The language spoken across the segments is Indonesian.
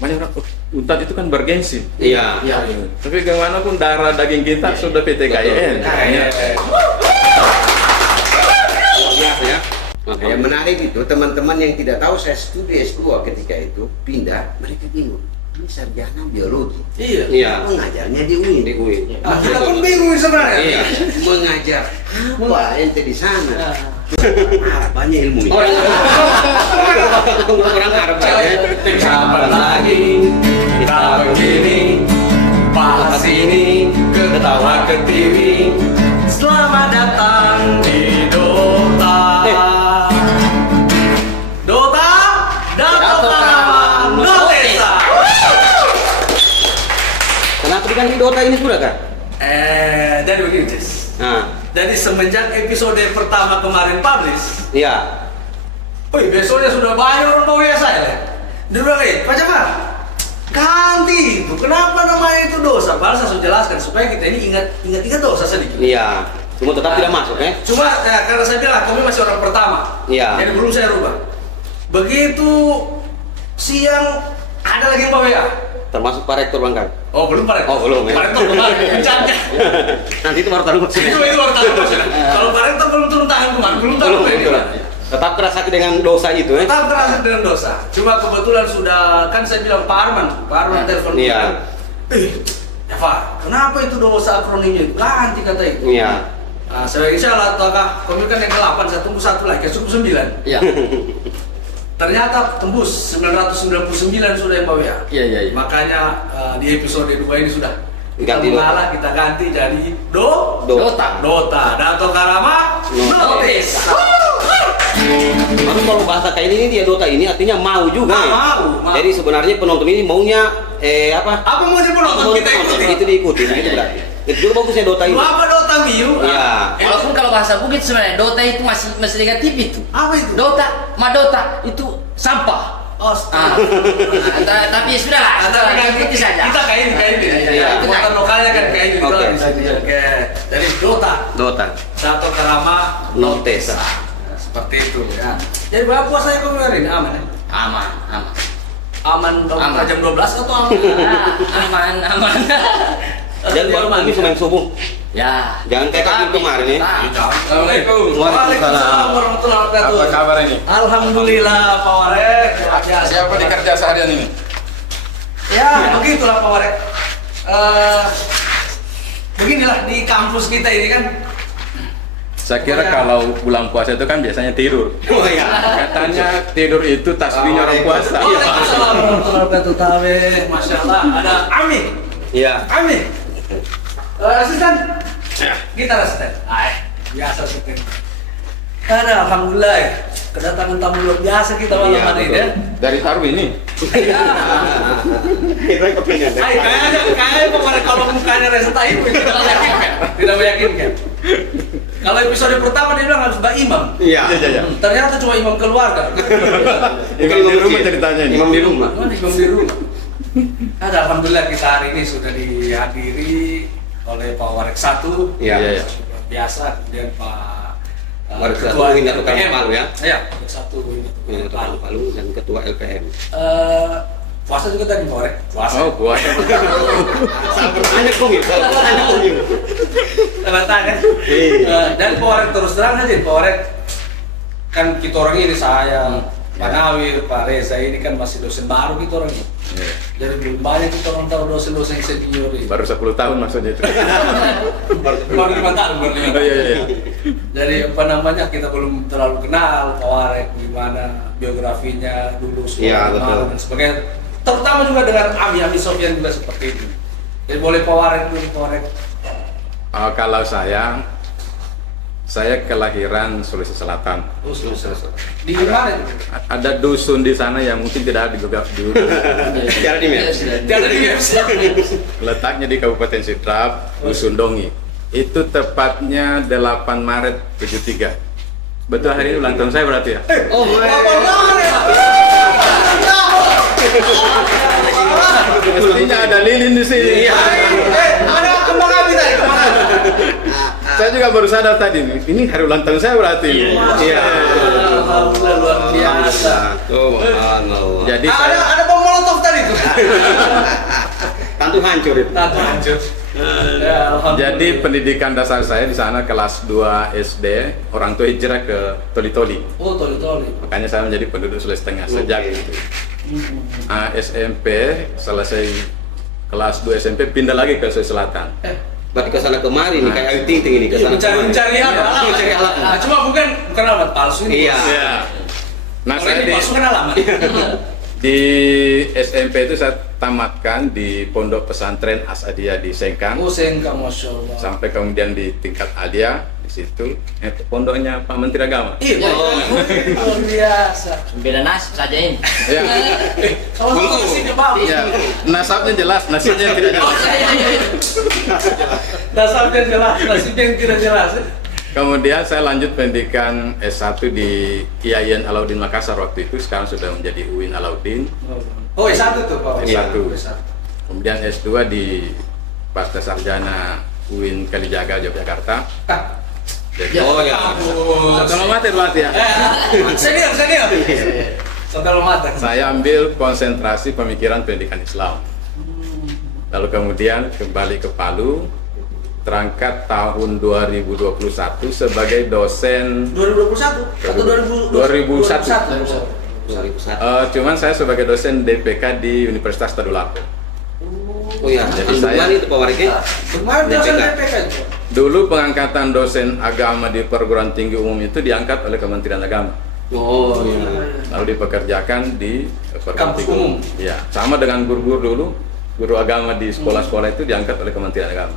banyak orang, "Oh, Untat itu kan bergengsi." Iya. Iya. Tapi gimana pun darah daging kita sudah PT KIN. Biasa ya. Yang menarik itu teman-teman yang tidak tahu saya studi S2 ketika itu pindah, mereka bingung. Ini sarjana biologi. Iya. Iya. Mengajarnya di UIN. Di UIN. Kita pun bingung sebenarnya. Iya. Mengajar apa ente di sana? Arab, banyak ilmunya. Orang Arab ya. Kapan lagi kita begini, bahas ini, ketawa ke TV. Selamat datang di Dota. Dota, Dato Karawang, Notesa. Kenapa diganti Dota ini sudah kan? Jadi begini, Cis. Nah, Jadi semenjak episode pertama kemarin publish, iya. wih besoknya sudah banyak orang bawa saya. Dia bilang, Pak Jamal, ganti itu. Kenapa namanya itu dosa? Padahal saya sudah jelaskan supaya kita ini ingat dosa sedikit. Iya. Cuma tetap tidak masuk ya. Cuma karena saya bilang kami masih orang pertama. Iya. Jadi belum saya rubah. Begitu siang ada lagi yang bawa WA. Termasuk Pak Rektor Bang Kang. Oh belum Pak Rektor. Oh, belum, ya. Pak Rektor kemarin pencatnya. Nanti itu baru tahu maksudnya. itu baru tahu maksudnya. Kalau Pak Rektor belum turun tangan kemarin, belum tahu Belum, ini. betul. Pak. Tetap terasa dengan dosa itu ya. Tetap terasa dengan dosa. Cuma kebetulan sudah kan saya bilang Pak Arman telepon. Iya. Eva, kenapa itu dosa akronimnya? Ganti kata itu. Iya. Nah, saya insya apakah kami kan yang ke-8, saya tunggu satu lagi, cukup 9. Iya. Ternyata tembus 999 sudah yang bawa ya. Iya. Makanya di episode 2 ini sudah kita Ganti mengalah, kita ganti jadi Dota. Dato Karawang, Notesa. Tapi kalau bahasa kayak ini dia Dota ini artinya mau juga. Mau. Jadi sebenarnya penonton ini maunya apa? Apa mau penonton kita ikuti? Itu diikuti gitu berarti. Itu juga bagusnya Dota ini. Apa Dota Miu? Iya. Walaupun kalau bahasa Bugis sebenarnya Dota itu masih negatif itu. Apa itu? Dota, Madota itu sampah. Oh, Tapi sudahlah, ikuti saja. Kita kayak ini. Iya. Buatan lokalnya kan kayak ini. Oke. Oke. Jadi Dota Dato Karawang, Notesa. Nah, seperti itu ya. Jadi berapa puasanya kemarin? Aman ya? Aman. Aman Aman. jam 12 atau aman? Aman. Dan baru mandi sama yang subuh. Ya. Jangan kayak kaki kemarin ya. Assalamualaikum. Waalaikumsalam. Warahmatullahi wabarakatuh. Apa kabar ini? Alhamdulillah Pak Warek. Siapa di kerja seharian ini? Ya, begitulah Pak Warek. Beginilah di kampus kita ini kan. Saya kira kalau bulan puasa itu kan biasanya tidur. Oh iya. Katanya tidur itu tasbihnya orang puasa. Waalaikumsalam warahmatullahi wabarakatuh. Masya Allah. Ada Ami. Iya. Ami. Asisten. Kita asisten. Biasa asisten. Alhamdulillah ya. Kedatangan tamu luar biasa kita malam Iya, hari ini ya. Dari Taru ini. Itu yang kepingin. Kayaknya kemarin kalau mukanya Resta itu tidak meyakinkan. Kalau episode pertama dia bilang harus Mbak Imam. Iya. Ternyata cuma imam keluarga. Imam di rumah ceritanya ini. Imam di rumah. Imam di rumah. Alhamdulillah kita hari ini sudah dihadiri oleh Pak Warek 1. Iya. Luar biasa, kemudian Pak Warek 1 Hindia Tukang Palu ya. Iya, Warek 1 Yang Tukang Palu dan Ketua LPM. Puasa juga tadi Pak Warek. Oh, puasa. Hanya kumil. Tanda tangan. Dan Pak Warek terus terang aja, Pak Warek kan kita orang ini saya, Pak Nawir, Pak Reza ini kan masih dosen baru kita orang ini. Jadi belum banyak kita orang tahu dosen-dosen senior ini. Baru 10 tahun maksudnya itu. Baru 5 tahun, baru 5 Oh tahun. iya. Jadi apa namanya kita belum terlalu kenal Pak Warek gimana biografinya dulu Iya, betul. dan sebagainya. Terutama juga dengan Ami Sofian juga seperti itu. Jadi boleh Pak Warek dulu Pak Warek. Kalau saya kelahiran Sulawesi Selatan. Di mana itu? Ada dusun di sana yang mungkin tidak ada di Secara di Maps. Tiada di Maps. letaknya di Kabupaten Sidrap, Dusun Dongi. Itu tepatnya 8 Maret 73. Betul hari ini ulang tahun saya berarti ya? Oh, Mestinya ada lilin di sini. Ada kembang api tadi, kembang api. Saya juga baru sadar tadi nih. Ini hari ulang tahun saya berarti. Iya. Alhamdulillah luar biasa. Subhanallah. Jadi Ada bom molotov tadi tuh. Tato hancur itu. Tato hancur. Ya, alhamdulillah. Jadi pendidikan dasar saya di sana kelas 2 SD, orang tua hijrah ke Toli-Toli. Oh, toli-toli. Makanya saya menjadi penduduk Sulawesi Tengah sejak itu. SMP selesai kelas 2 SMP pindah lagi ke Sulawesi Selatan. Berarti kesana kemari nih kayak Ayu Ting Ting ini kesana Mencari kemari. alamat. Mencari alamat. Nah, cuma bukan alamat palsu ini. Iya. Bos. Ya. Nah, Kalau saya ini palsu kan alamat. di SMP itu saya tamatkan di Pondok Pesantren Asadiyah di Sengkang. Oh, Sengkang, Masya Allah. Sampai kemudian di tingkat alia di situ pondoknya Pak Menteri Agama. Iya, luar biasa. Beda nasib saja ini. Ya, Kalau itu sih bagus. ya, nasabnya jelas, nasibnya tidak jelas. Nasabnya jelas, nasibnya yang tidak jelas. Kemudian saya lanjut pendidikan S1 di IAIN Alauddin Makassar waktu itu, sekarang sudah menjadi UIN Alauddin. Oh, S1 tuh, Pak. S1. S1. Kemudian S2 di Pasca Sarjana UIN Kalijaga Yogyakarta. Ah, Jadi, Oh ya. setelah mati berarti ya. senior. Setelah mata. Saya ambil konsentrasi pemikiran pendidikan Islam. Lalu kemudian kembali ke Palu, terangkat tahun 2021 sebagai dosen. 2021 atau 2001. Cuman saya sebagai dosen DPK di Universitas Tadulako. Oh ya. Jadi Jadi saya- itu Pak Warike. Kemarin dosen DPK. DPK itu. Dulu pengangkatan dosen agama di perguruan tinggi umum itu diangkat oleh Kementerian Agama. Oh iya. Lalu dipekerjakan di perguruan Kampus tinggi umum. Ya, sama dengan guru-guru dulu, guru agama di sekolah-sekolah itu diangkat oleh Kementerian Agama.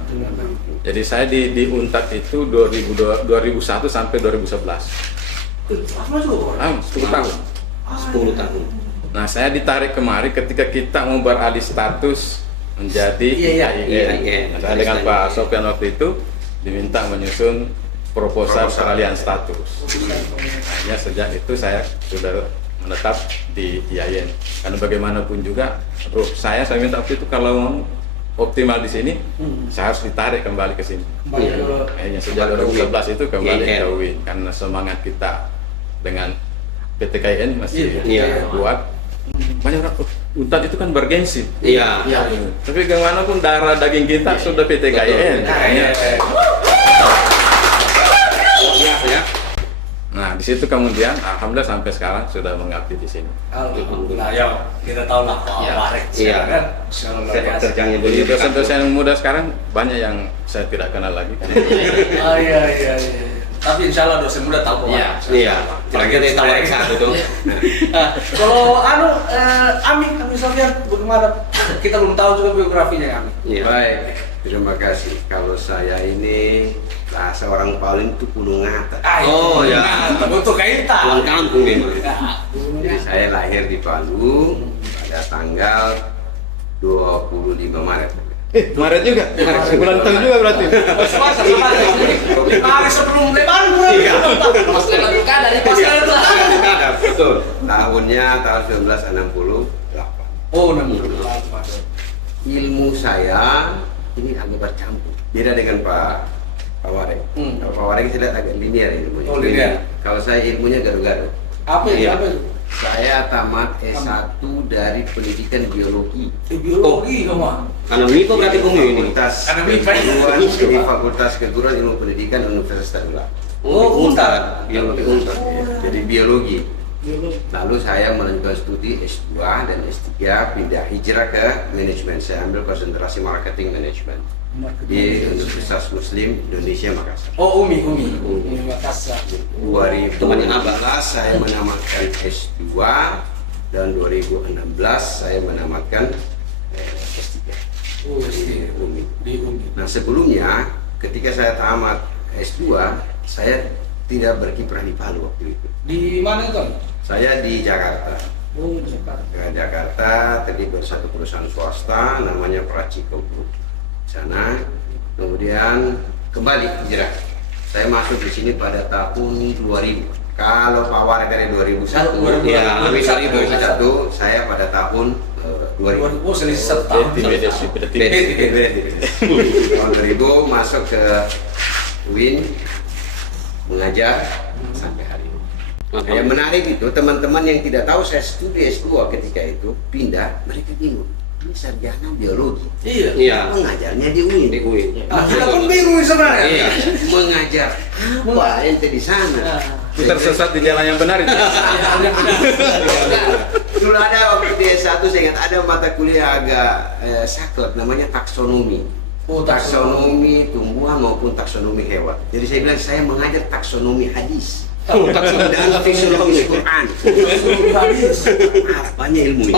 Jadi saya di Untat itu 2001 sampai 2011. Apa juga, Pak? 10 tahun. 10 tahun. Nah, saya ditarik kemari ketika kita mau beralih status menjadi Iya. IAIN. Nah, saya dengan Pak Sofyan waktu itu diminta menyusun proposal peralihan status. Hanya sejak itu saya sudah menetap di IAIN. Karena bagaimanapun juga, saya minta waktu itu kalau mau optimal di sini, saya harus ditarik kembali ke sini. Hanya sejak 2011 itu kembali ke UIN karena semangat kita dengan PTKIN masih Iya. kuat. Banyak orang, Untat itu kan bergengsi. Iya. Tapi bagaimanapun darah daging kita sudah PTKIN. Makanya, Luar biasa ya. nah di situ kemudian, alhamdulillah sampai sekarang sudah mengabdi di sini. Alhamdulillah, ya kita tahu lah Pak Iya. Warek Iya. sekarang kan. Masya Allah, luar Sepak biasa. terjangnya Jadi beliau. dosen-dosen muda sekarang banyak yang saya tidak kenal lagi. Oh iya. Tapi insya Allah dosen muda tahu Pak Iya. Warek. Iya. Terakhir dari Pak Warike satu tuh. Nah, kalau Ami Sofyan, bagaimana? Kita belum tahu juga biografinya Ami. Iya. Baik, terima kasih. Kalau saya ini bahasa orang Palu itu Pulung Ngata. Oh, ya. Untuk kita. Pulang kampung memang. Jadi saya lahir di Palu pada tanggal 25 Maret. Maret juga? Bulan tahun juga berarti? Semasa. 5 hari sebelum Lebaran bulan. Iya. Pas lewat buka dari pas Iya. lewat buka. Betul. Tahunnya tahun 1968. Oh, 68. Ilmu saya ini agak bercampur. Beda dengan Pak Warek. Kalau Pak Warek saya lihat agak linear ilmunya. Oh, linear. Kalau saya ilmunya gado-gado. Apa itu? Iya. Apa itu? Saya tamat S1 dari pendidikan biologi. Biologi, kamu. Karena MIPA berarti kamu ini. Fakultas Karena MIPA. Keguruan di Fakultas Keguruan Ilmu Pendidikan Universitas Tadulako. Oh, Untar. Biologi Untar. Jadi biologi. Biologi. Lalu saya melanjutkan studi S2 dan S3 pindah hijrah ke manajemen. Saya ambil konsentrasi marketing manajemen di Universitas Muslim Indonesia Makassar. Oh, Umi Makassar. 2014 saya menamatkan S2 dan 2016 saya menamatkan S3 Oh, di UMI. di Umi. Nah sebelumnya ketika saya tamat S2 saya tidak berkiprah di Palu waktu itu. Di mana itu? Saya di Jakarta. Oh, Jakarta. Ke Jakarta terlibat satu perusahaan swasta namanya Praciko Group. Sana kemudian kembali hijrah. Saya masuk di sini pada tahun 2000. Kalau Pak Warek dari 2001, 2001. ya, 2001 saya pada tahun 2000. Oh, selisih 1 tahun. Tahun 2000 masuk ke UIN mengajar sampai hari ini. Yang menarik itu teman-teman yang tidak tahu saya studi S2 ketika itu pindah, mereka bingung. ini sarjana biologi. Iya. Iya. Mengajarnya di UIN. Di UIN. Nah, kita pun bingung sebenarnya. Iya. Mengajar apa ente di sana? Nah. Tersesat di jalan yang benar itu. Dulu ada waktu di S1 saya ingat ada mata kuliah agak saklek namanya taksonomi. Oh, Taksonomi tumbuhan maupun taksonomi hewan. Jadi saya bilang saya mengajar taksonomi hadis. Taksonomi Dan taksonomi Quran. Habis. Apanya ilmu ini?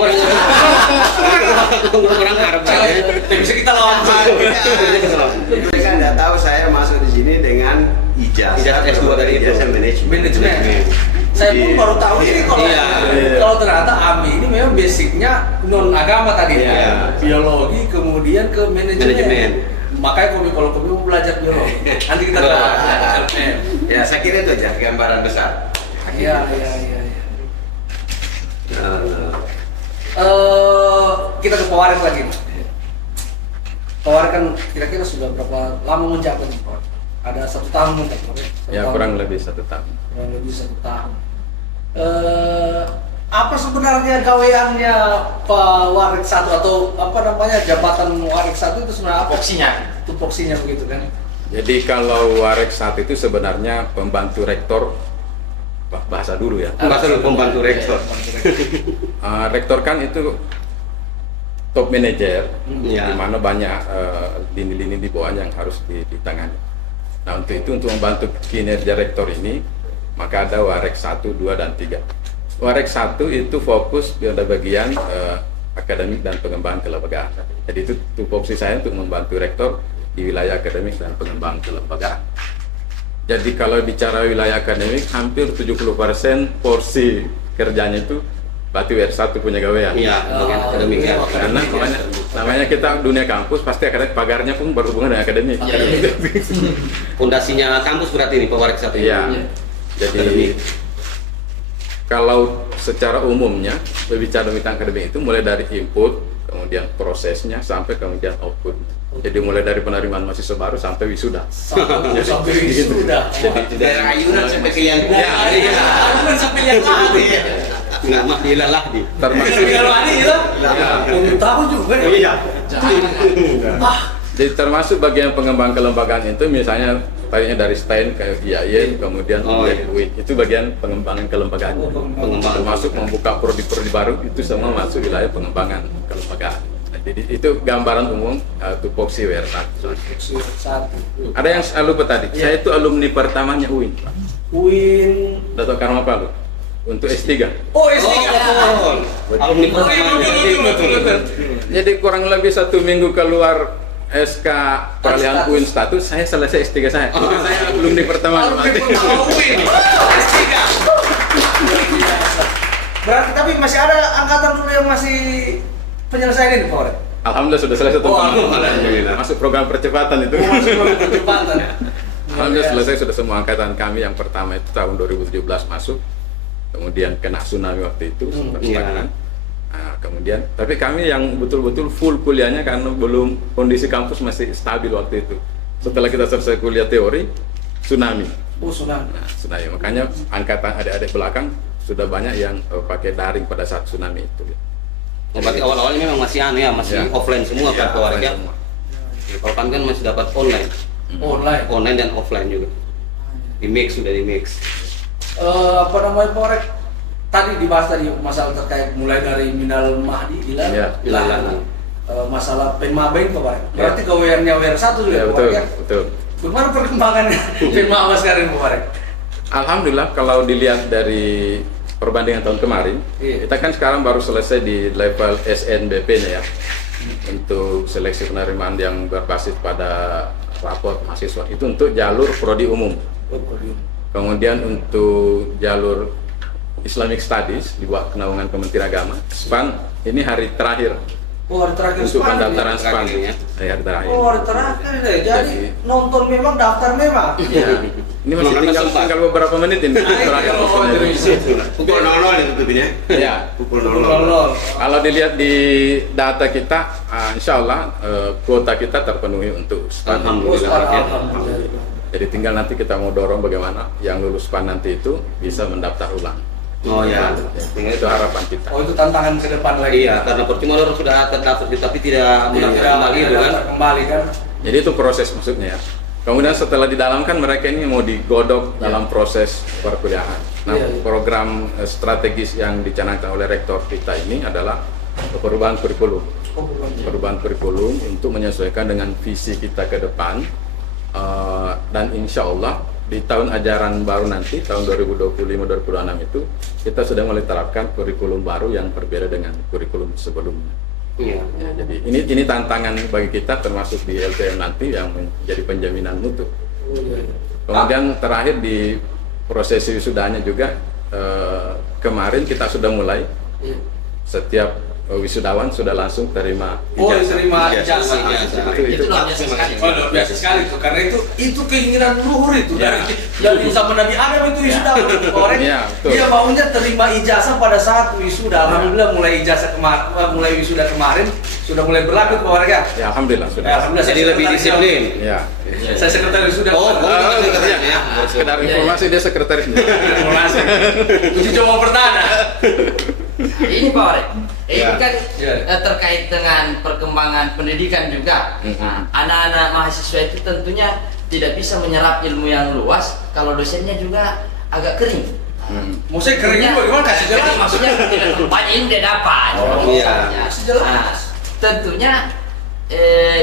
Orang Arab Tidak bisa kita lawan. Mereka tidak tahu saya masuk di sini dengan ijazah Ijazah S2 tadi itu. ijazah manajemen. Saya pun baru tahu ini kalau Iya. kalau ternyata AMI ini memang basicnya non agama tadi. Iya. Biologi kemudian ke manajemen. Manajemen. Makanya kalau kami mau belajar biologi. Nanti kita bahas. Ya saya kira itu aja gambaran besar. Iya. Kita ke Pewaris lagi. Pewaris kan kira-kira sudah berapa lama menjabat? Ada 1 tahun mungkin. Ya kurang lebih 1 tahun. Kurang lebih 1 tahun. Apa sebenarnya gaweannya Pak Warik 1 atau apa namanya jabatan Warik 1 itu sebenarnya apa? Tupoksinya begitu kan? Jadi kalau Warek saat itu sebenarnya pembantu rektor, bahasa dulu ya. Bahasa dulu, pembantu rektor. Rektor kan itu top manager, Ya. di mana banyak lini-lini di bawahnya yang harus ditangani. Nah untuk itu, untuk membantu kinerja rektor ini, maka ada Warek 1, 2, dan 3. Warek 1 itu fokus pada bagian akademik dan pengembangan kelembagaan. Jadi itu tupoksi saya untuk membantu rektor di wilayah akademik dan pengembangan kelembagaan. Jadi kalau bicara wilayah akademik, hampir 70% porsi kerjanya itu berarti R1 punya gawean. Iya, bagian akademik ya. Karena namanya kita dunia kampus, pasti akademik, pagarnya pun berhubungan dengan akademik. Fondasinya kampus berarti ini Pewarik 1. Iya. Jadi kalau secara umumnya berbicara tentang akademik itu mulai dari input, kemudian prosesnya sampai kemudian output. Jadi mulai dari penerimaan mahasiswa baru sampai wisuda. Sampai wisuda. Jadi Dari ayunan sampai ke yang Ayunan sampai yang lain. Nggak mah dilalah di. termasuk Kalau ada itu, tahu juga. Iya. jadi termasuk bagian pengembangan kelembagaan itu, misalnya tadinya dari STAIN ke IAIN, kemudian UIN, itu bagian pengembangan kelembagaan. Termasuk membuka prodi-prodi baru, itu semua masuk wilayah pengembangan kelembagaan. Nah, jadi itu gambaran umum tupoksi WR1. Ada yang saya lupa tadi, saya itu alumni pertamanya UIN, Pak. UIN. Dato' Karma Palu, untuk S3. Oh, S3. Alumni pertama. Jadi kurang lebih 1 minggu keluar SK peralihan UIN status, saya selesai S3 saya. Itu saya alumni pertama. Alumni pertama UIN. S3. Berarti tapi masih ada angkatan dulu yang masih penyelesaian ini, Pak Warik? Alhamdulillah sudah selesai Oh, teman-teman. alhamdulillah. Masuk program percepatan itu. Masih belum kecepatan. Alhamdulillah selesai, sudah semua angkatan kami. Yang pertama itu tahun 2017 masuk, kemudian kena tsunami waktu itu, sempat stagnan. Nah, kemudian, tapi kami yang betul-betul full kuliahnya karena belum, kondisi kampus masih stabil waktu itu. Setelah kita selesai kuliah teori, tsunami. Oh, tsunami. Nah, tsunami. Makanya angkatan adik-adik belakang sudah banyak yang pakai daring pada saat tsunami itu. Oh, berarti awal-awalnya memang masih masih Ya. offline semua kan Pewarik ya. semua. Kalau kan masih dapat online. Online. Dan offline juga. Di mix, sudah di mix. Apa namanya, Pak Warik? Tadi dibahas tadi masalah terkait mulai dari minal mahdi ila Ya, ilalah. Masalah penmabeng, Pak Warik. Berarti gaweannya WR1 juga, Ya, Pak betul, Warik ya? betul. Bagaimana perkembangannya penmaba sekarang, Pak Warik? Alhamdulillah kalau dilihat dari perbandingan tahun kemarin, kita kan sekarang baru selesai di level SNBP-nya ya, untuk seleksi penerimaan yang berbasis pada raport mahasiswa, itu untuk jalur prodi umum. Kemudian untuk jalur Islamic Studies di bawah kenaungan Kementerian Agama, SPAN, ini hari terakhir Oh, hari terakhir untuk SPAN pendaftaran ya, SPAN terakhir ya. hari terakhir. Oh, hari terakhir deh. Jadi nonton memang, daftar memang. Ya. Ini masih tinggal beberapa menit ini terakhir. Pukul 00 ditutupinnya. Ya. Pukul 00. Lol. Kalau dilihat di data kita, insya Allah kuota kita terpenuhi untuk SPAN. Alhamdulillah. Jadi tinggal nanti kita mau dorong bagaimana yang lulus SPAN nanti itu bisa mendaftar ulang. Oh ya. Itu harapan kita. Oh itu tantangan ke depan lagi. Iya, karena percuma orang sudah terdaftar tapi tidak mendaftar kembali gitu kan. Kembali kan. Jadi itu proses maksudnya ya. Kemudian setelah didalamkan mereka ini mau digodok dalam proses perkuliahan. Nah, Iya, iya. program strategis yang dicanangkan oleh rektor kita ini adalah perubahan kurikulum. Perubahan kurikulum untuk menyesuaikan dengan visi kita ke depan. Dan insya Allah di tahun ajaran baru nanti tahun 2025-2026 itu kita sudah mulai terapkan kurikulum baru yang berbeda dengan kurikulum sebelumnya. Iya. Ya, jadi ini tantangan bagi kita termasuk di LTM nanti yang menjadi penjaminan mutu. Kemudian terakhir di prosesi wisudanya juga kemarin kita sudah mulai setiap wisudawan sudah langsung terima Oh, ijazah. terima ijazah. Itu luar biasa sekali. Oh, luar biasa sekali tuh, karena itu keinginan luhur itu Ya. dari zaman Nabi Adam itu wisuda korek. Ya, betul. Dia maunya terima ijazah pada saat wisuda. Alhamdulillah mulai mulai wisuda kemarin sudah mulai berlaku Pak Warga. Ya, alhamdulillah sudah. Alhamdulillah Jadi lebih disiplin. Ya. Saya sekretaris wisuda. Oh, Oh, sekretaris iya. ya. Sekedar informasi dia sekretarisnya. Informasi. Uji coba perdana. Ini Pak Orek, ini Ya. kan Ya. terkait dengan perkembangan pendidikan juga. Nah, anak-anak mahasiswa itu tentunya tidak bisa menyerap ilmu yang luas kalau dosennya juga agak kering. Maksudnya kering juga gimana kasih jelas? Kering maksudnya tidak banyak ini dia dapat. Oh, iya. Misalnya. Kasih jelas. Nah, tentunya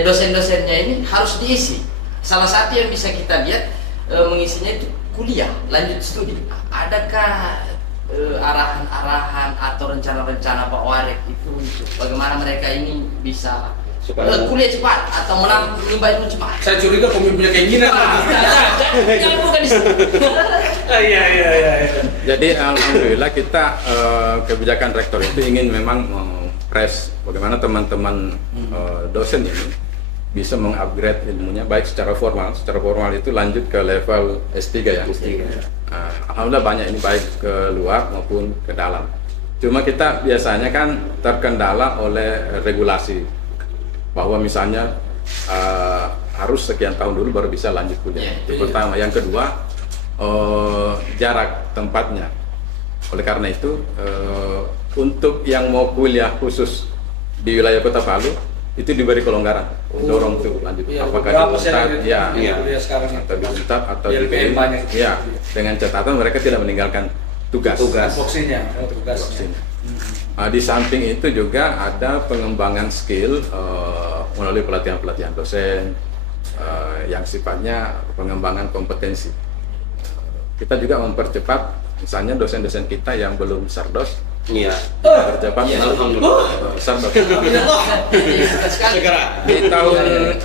dosen-dosennya ini harus diisi. Salah satu yang bisa kita lihat mengisinya itu kuliah, lanjut studi. Adakah arahan-arahan atau rencana-rencana Pak Warek itu untuk bagaimana mereka ini bisa kuliah cepat atau menimba ilmu cepat? Saya curiga kami punya keinginan. Jangan bukan di situ. Iya. Jadi alhamdulillah kita kebijakan rektor itu ingin memang press bagaimana teman-teman dosen ini bisa mengupgrade ilmunya baik secara formal. Secara formal itu lanjut ke level S3 ya. Alhamdulillah banyak ini baik ke luar maupun ke dalam. Cuma kita biasanya kan terkendala oleh regulasi bahwa misalnya harus sekian tahun dulu baru bisa lanjut kuliah. Itu pertama. Yang kedua jarak tempatnya. Oleh karena itu untuk yang mau kuliah khusus di wilayah Kota Palu itu diberi kelonggaran, dorong tuh lanjut. Iya, Apakah beberapa di saya Unpad, lihat ya, di kuliah sekarang atau di Unpad atau di di LPM banyak. ya, dengan catatan mereka tidak meninggalkan tugas. Tupoksinya, tugasnya. Di samping itu juga ada pengembangan skill melalui pelatihan-pelatihan dosen yang sifatnya pengembangan kompetensi. Kita juga mempercepat misalnya dosen-dosen kita yang belum sardos Iya. percepat Iya. untuk sardos. Segera. Di tahun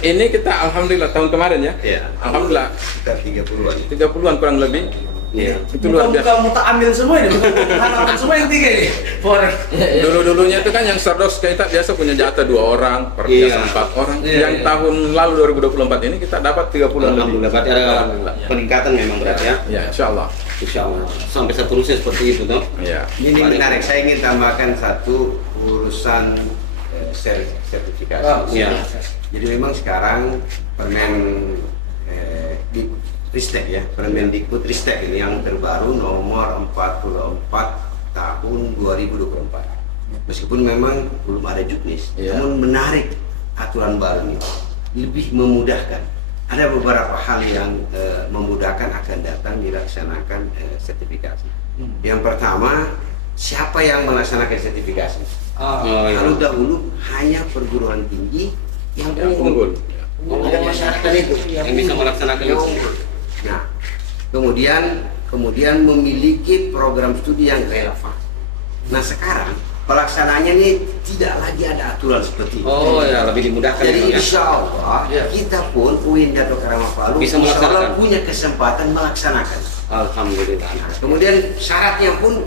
ini kita alhamdulillah tahun kemarin ya. Iya. Alhamdulillah Sekitar 30-an. 30-an kurang lebih. Iya. Itu luar biasa. Muka ambil semua ini, halaman semua yang tiga ini. Porek. Dulu-dulunya itu kan yang sardos kita biasa punya jatah 2 orang, per Iya. biasa 4 orang. Iya, Yang iya. tahun lalu 2024 ini kita dapat 30-an lebih. Alhamdulillah, berarti ada Alhamdulillah. peningkatan memang berarti ya. Ya, insyaallah. Insya Allah. Sampai seterusnya seperti itu toh. Ya. Ini menarik, saya ingin tambahkan satu urusan sertifikasi. Iya. Jadi memang sekarang Permen di Ristek ya, Permendikbud Ristek ini yang terbaru nomor 44 tahun 2024. Meskipun memang belum ada juknis, Iya. namun menarik aturan baru ini, lebih memudahkan. Ada beberapa hal yang memudahkan akan datang dilaksanakan sertifikasi. Yang pertama, siapa yang melaksanakan sertifikasi? Oh, iya. Kalau dahulu hanya perguruan tinggi yang Yang unggul. unggul. Ada masyarakat itu Yang bisa melaksanakan yang itu. unggul. Nah, kemudian memiliki program studi yang relevan. Nah sekarang pelaksanaannya ini tidak lagi ada aturan seperti itu. Oh ya, lebih dimudahkan Jadi memang ya. insya Allah kita pun UIN Dato Karama Palu Bisa insya Allah melaksanakan. punya kesempatan melaksanakan. Alhamdulillah. Nah, kemudian syaratnya pun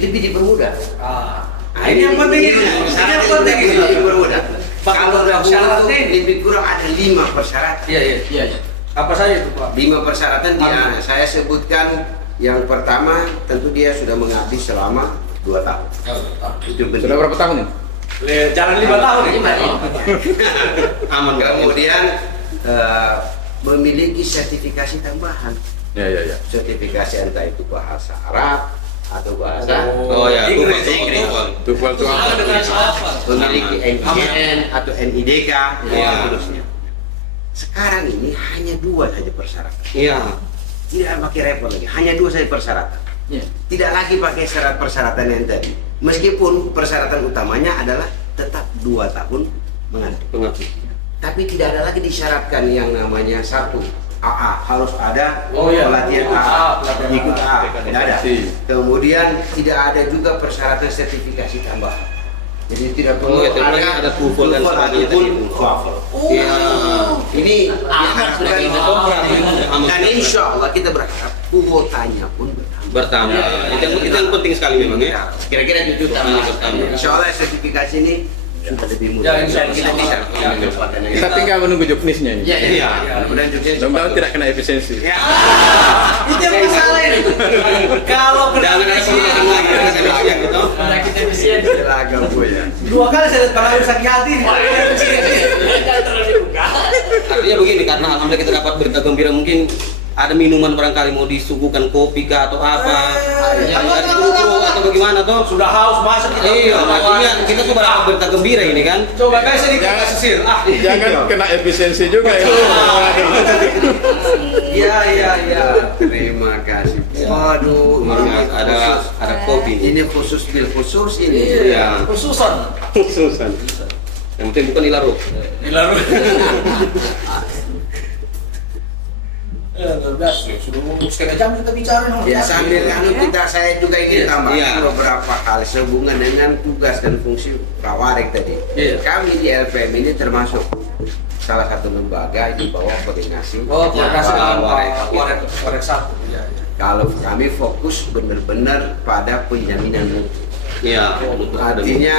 lebih dipermudah. Nah, Ini yang penting ini. Syaratnya Ini yang penting ini. lebih dipermudah. Pak, Kalau dahulu syaratnya ini. lebih kurang ada 5 persyaratan. Iya. Iya. Apa saja itu Pak? 5 persyaratan saya sebutkan. Yang pertama tentu dia sudah mengabdi selama 2 tahun. Itu penting. Sudah berapa tahun ini? Jalan 5 tahun ini. Aman nggak? Kemudian memiliki sertifikasi tambahan. Ya. Sertifikasi entah itu bahasa Arab atau bahasa Oh ya, Inggris. TOEFL itu Ada dengan apa? memiliki NIN atau NIDK dan Iya. seterusnya. Sekarang ini hanya 2 saja persyaratan. Iya. Tidak pakai repot lagi, hanya 2 saja persyaratan. Ya. Tidak lagi pakai syarat persyaratan yang tadi. Meskipun persyaratan utamanya adalah tetap 2 tahun mengabdi. Mengerti. Tapi tidak ada lagi disyaratkan yang namanya 1 AA harus ada Oh iya. pelatihan AA, Pelatihan ikut AA. AA, tidak ada. Kemudian tidak ada juga persyaratan sertifikasi tambahan. Jadi tidak perlu Oh, ya, ada TOEFL dan sebagainya ataupun tadi. TOEFL. Iya. Ini Amat sudah diharapkan kita program. dan insya Allah kita berharap kuotanya pun bertambah. Bertambah. Itu yang penting sekali memang ya. Kira-kira itu Bertambah. insya Allah sertifikasi ini sudah lebih mudah. Ya, insya Allah. kita bisa Ya. mendapatkan yang Kita tinggal menunggu juknisnya ini. Ya, ya. Iya. mudah-mudahan juga Mudah-mudahan tidak kena efisiensi. Ya. Itu yang masalah ini. Kalau Jangan ada pemilihan lagi ya, yang gitu. Nah, kita efisiensi. Agak bu ya. 2 kali saya lihat Pak sakit hati. Jangan terlalu dibuka. Artinya begini, karena alhamdulillah kita dapat berita gembira, mungkin ada minuman barangkali mau disuguhkan kopi kah atau apa, ada kru atau bagaimana toh. Sudah haus masuk kita. Iya, artinya kita tuh berapa berita gembira ini kan. Coba kayak sedikit sisir. Jangan kena efisiensi juga ya. Iya. Terima kasih. Waduh, ini Ada kopi nih. ini khusus bil khusus ini. Iya. Khususan. Khususan. Yang penting bukan dilarut. Dilarut. Sudah setengah jam kita bicara. Ya sambil saya juga ingin tambahkan Iya. beberapa hal sehubungan dengan tugas dan fungsi Prawarek tadi. Iya. Kami di LPM ini termasuk salah satu lembaga di bawah koordinasi. Oh, koordinasi dengan Prawarek. Warek 1. Iya. Kalau kami fokus benar-benar pada penjaminan mutu. Iya. Artinya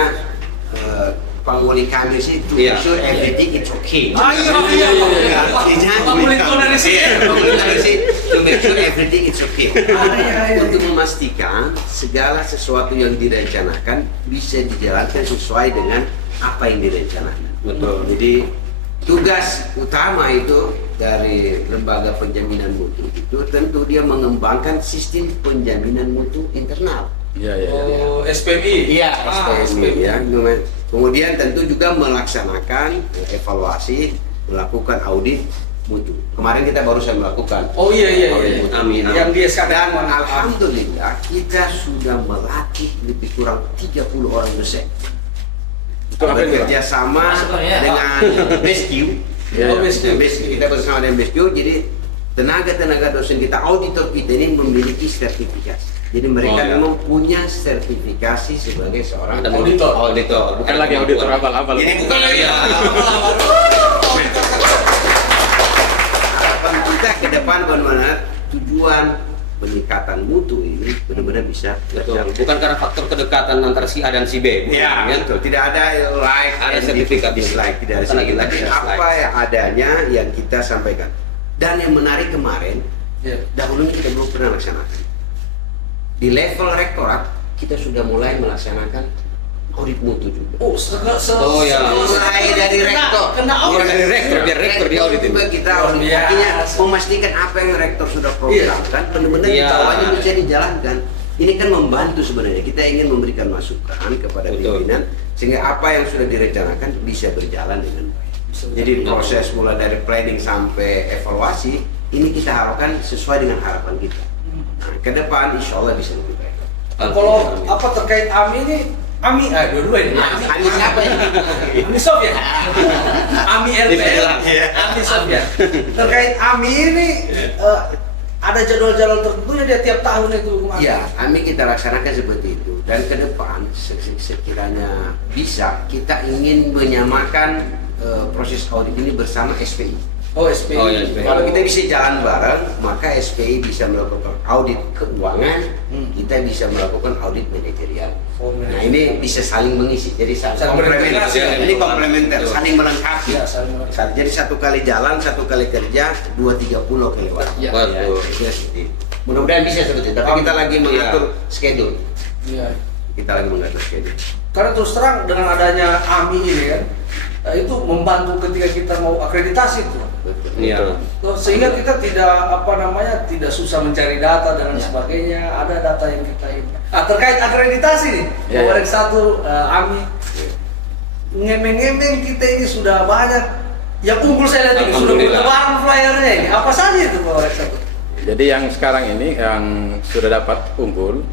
penghuni kami sih to Iya. make sure everything is okay. Iya. Artinya Penghuni dari sini. penghuni kami sih to make sure everything is okay. Iya. Untuk memastikan segala sesuatu yang direncanakan bisa dijalankan sesuai dengan apa yang direncanakan. Betul. Jadi tugas utama itu dari lembaga penjaminan mutu itu tentu dia mengembangkan sistem penjaminan mutu internal. Iya. Oh, SPMI. Iya, Ah, SPMI ya. Kemudian tentu juga melaksanakan evaluasi, melakukan audit mutu. Kemarin kita baru saja melakukan Oh iya. audit mutu. Amin. Yang di SK Dan alhamdulillah kita sudah melatih lebih kurang 30 orang dosen. Itu apa itu? Bekerja sama Masuk, ya. dengan BESQ. Oh, BESQ. Kita bersama dengan BESQ, jadi tenaga-tenaga dosen kita, auditor kita ini memiliki sertifikasi. Jadi mereka Oh, ya. memang punya sertifikasi sebagai seorang Ada Auditor. Auditor. Bukan lagi auditor abal-abal. Jadi bukan lagi Iya. harapan kita ke depan benar-benar tujuan peningkatan mutu ini benar-benar bisa Betul. tercapai. Bukan karena faktor kedekatan antara si A dan si B. Bukan, Ya, kan? betul. Tidak ada like, Ada and sertifikat. dislike, tidak ada Bukan lagi sertifikat. like, Tapi dislike. apa yang adanya yang kita sampaikan. Dan yang menarik kemarin, Iya. dahulunya kita belum pernah laksanakan. Di level rektorat, kita sudah mulai melaksanakan audit mutu juga. Oh, Oh, ya. Mulai dari rektor. Kena Mulai dari rektor, biar rektor di audit juga ini. kita Luar audit. biasa. Artinya memastikan apa yang rektor sudah programkan benar-benar di Iya. bawahnya bisa dijalankan. Ini kan membantu sebenarnya. Kita ingin memberikan masukan kepada Betul. pimpinan sehingga apa yang sudah direncanakan bisa berjalan dengan baik. Jadi proses mulai dari planning sampai evaluasi ini kita harapkan sesuai dengan harapan kita. Nah, ke depan insya Allah bisa lebih baik. Kalau apa terkait AMI ini, AMI, dua-dua ini. Ini siapa ya? AMI Sofian. AMI LPL. AMI Sofian. Terkait AMI ini ada jadwal-jadwal tertentunya dia tiap tahun itu. Ya, kami kita laksanakan seperti itu. Dan ke depan sekiranya bisa, kita ingin menyamakan proses audit ini bersama SPI. Oh, SPI. Oh, ya, SPI. Kalau kita bisa jalan bareng, maka SPI bisa melakukan audit keuangan, kita bisa melakukan audit manajerial. Nah, ini bisa saling mengisi. Jadi Saling komplementer. berintegrasi. Ini komplementer, saling melengkapi. Ya, saling melengkapi. Jadi satu kali jalan, satu kali kerja, 2-3 pulau kelewat. Ya. Betul. Kira seperti itu. Mudah-mudahan bisa seperti itu. Tapi kita lagi mengatur schedule. Iya. Kita lagi mengatur schedule. Karena terus terang dengan adanya AMI ini kan, itu membantu ketika kita mau akreditasi itu. Iya. Sehingga kita tidak susah mencari data dan sebagainya. Ada data yang kita ini. Terkait akreditasi nih, Ya, Polrek 1 Ami ngemeng-ngemeng kita ini sudah banyak yang unggul. Saya lihat ini sudah Alhamdulillah. bertebaran flyernya ini. Apa saja itu Polrek 1? Jadi yang sekarang ini yang sudah dapat unggul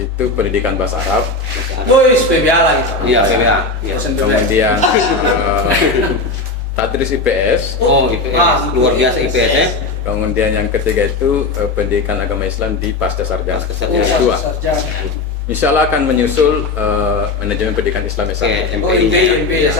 itu pendidikan bahasa Arab, Boys, PBA lagi. Iya, PBA. Iya. Dosen PBA. kemudian tadris IPS, Oh, IPS. Luar biasa IPS ya. kemudian yang ketiga itu pendidikan agama Islam di pasca sarjana. Pasca sarjana. Yang kedua, Sarjana. insya Allah akan menyusul manajemen pendidikan Islam Oke, S1. Oh, MPI ya,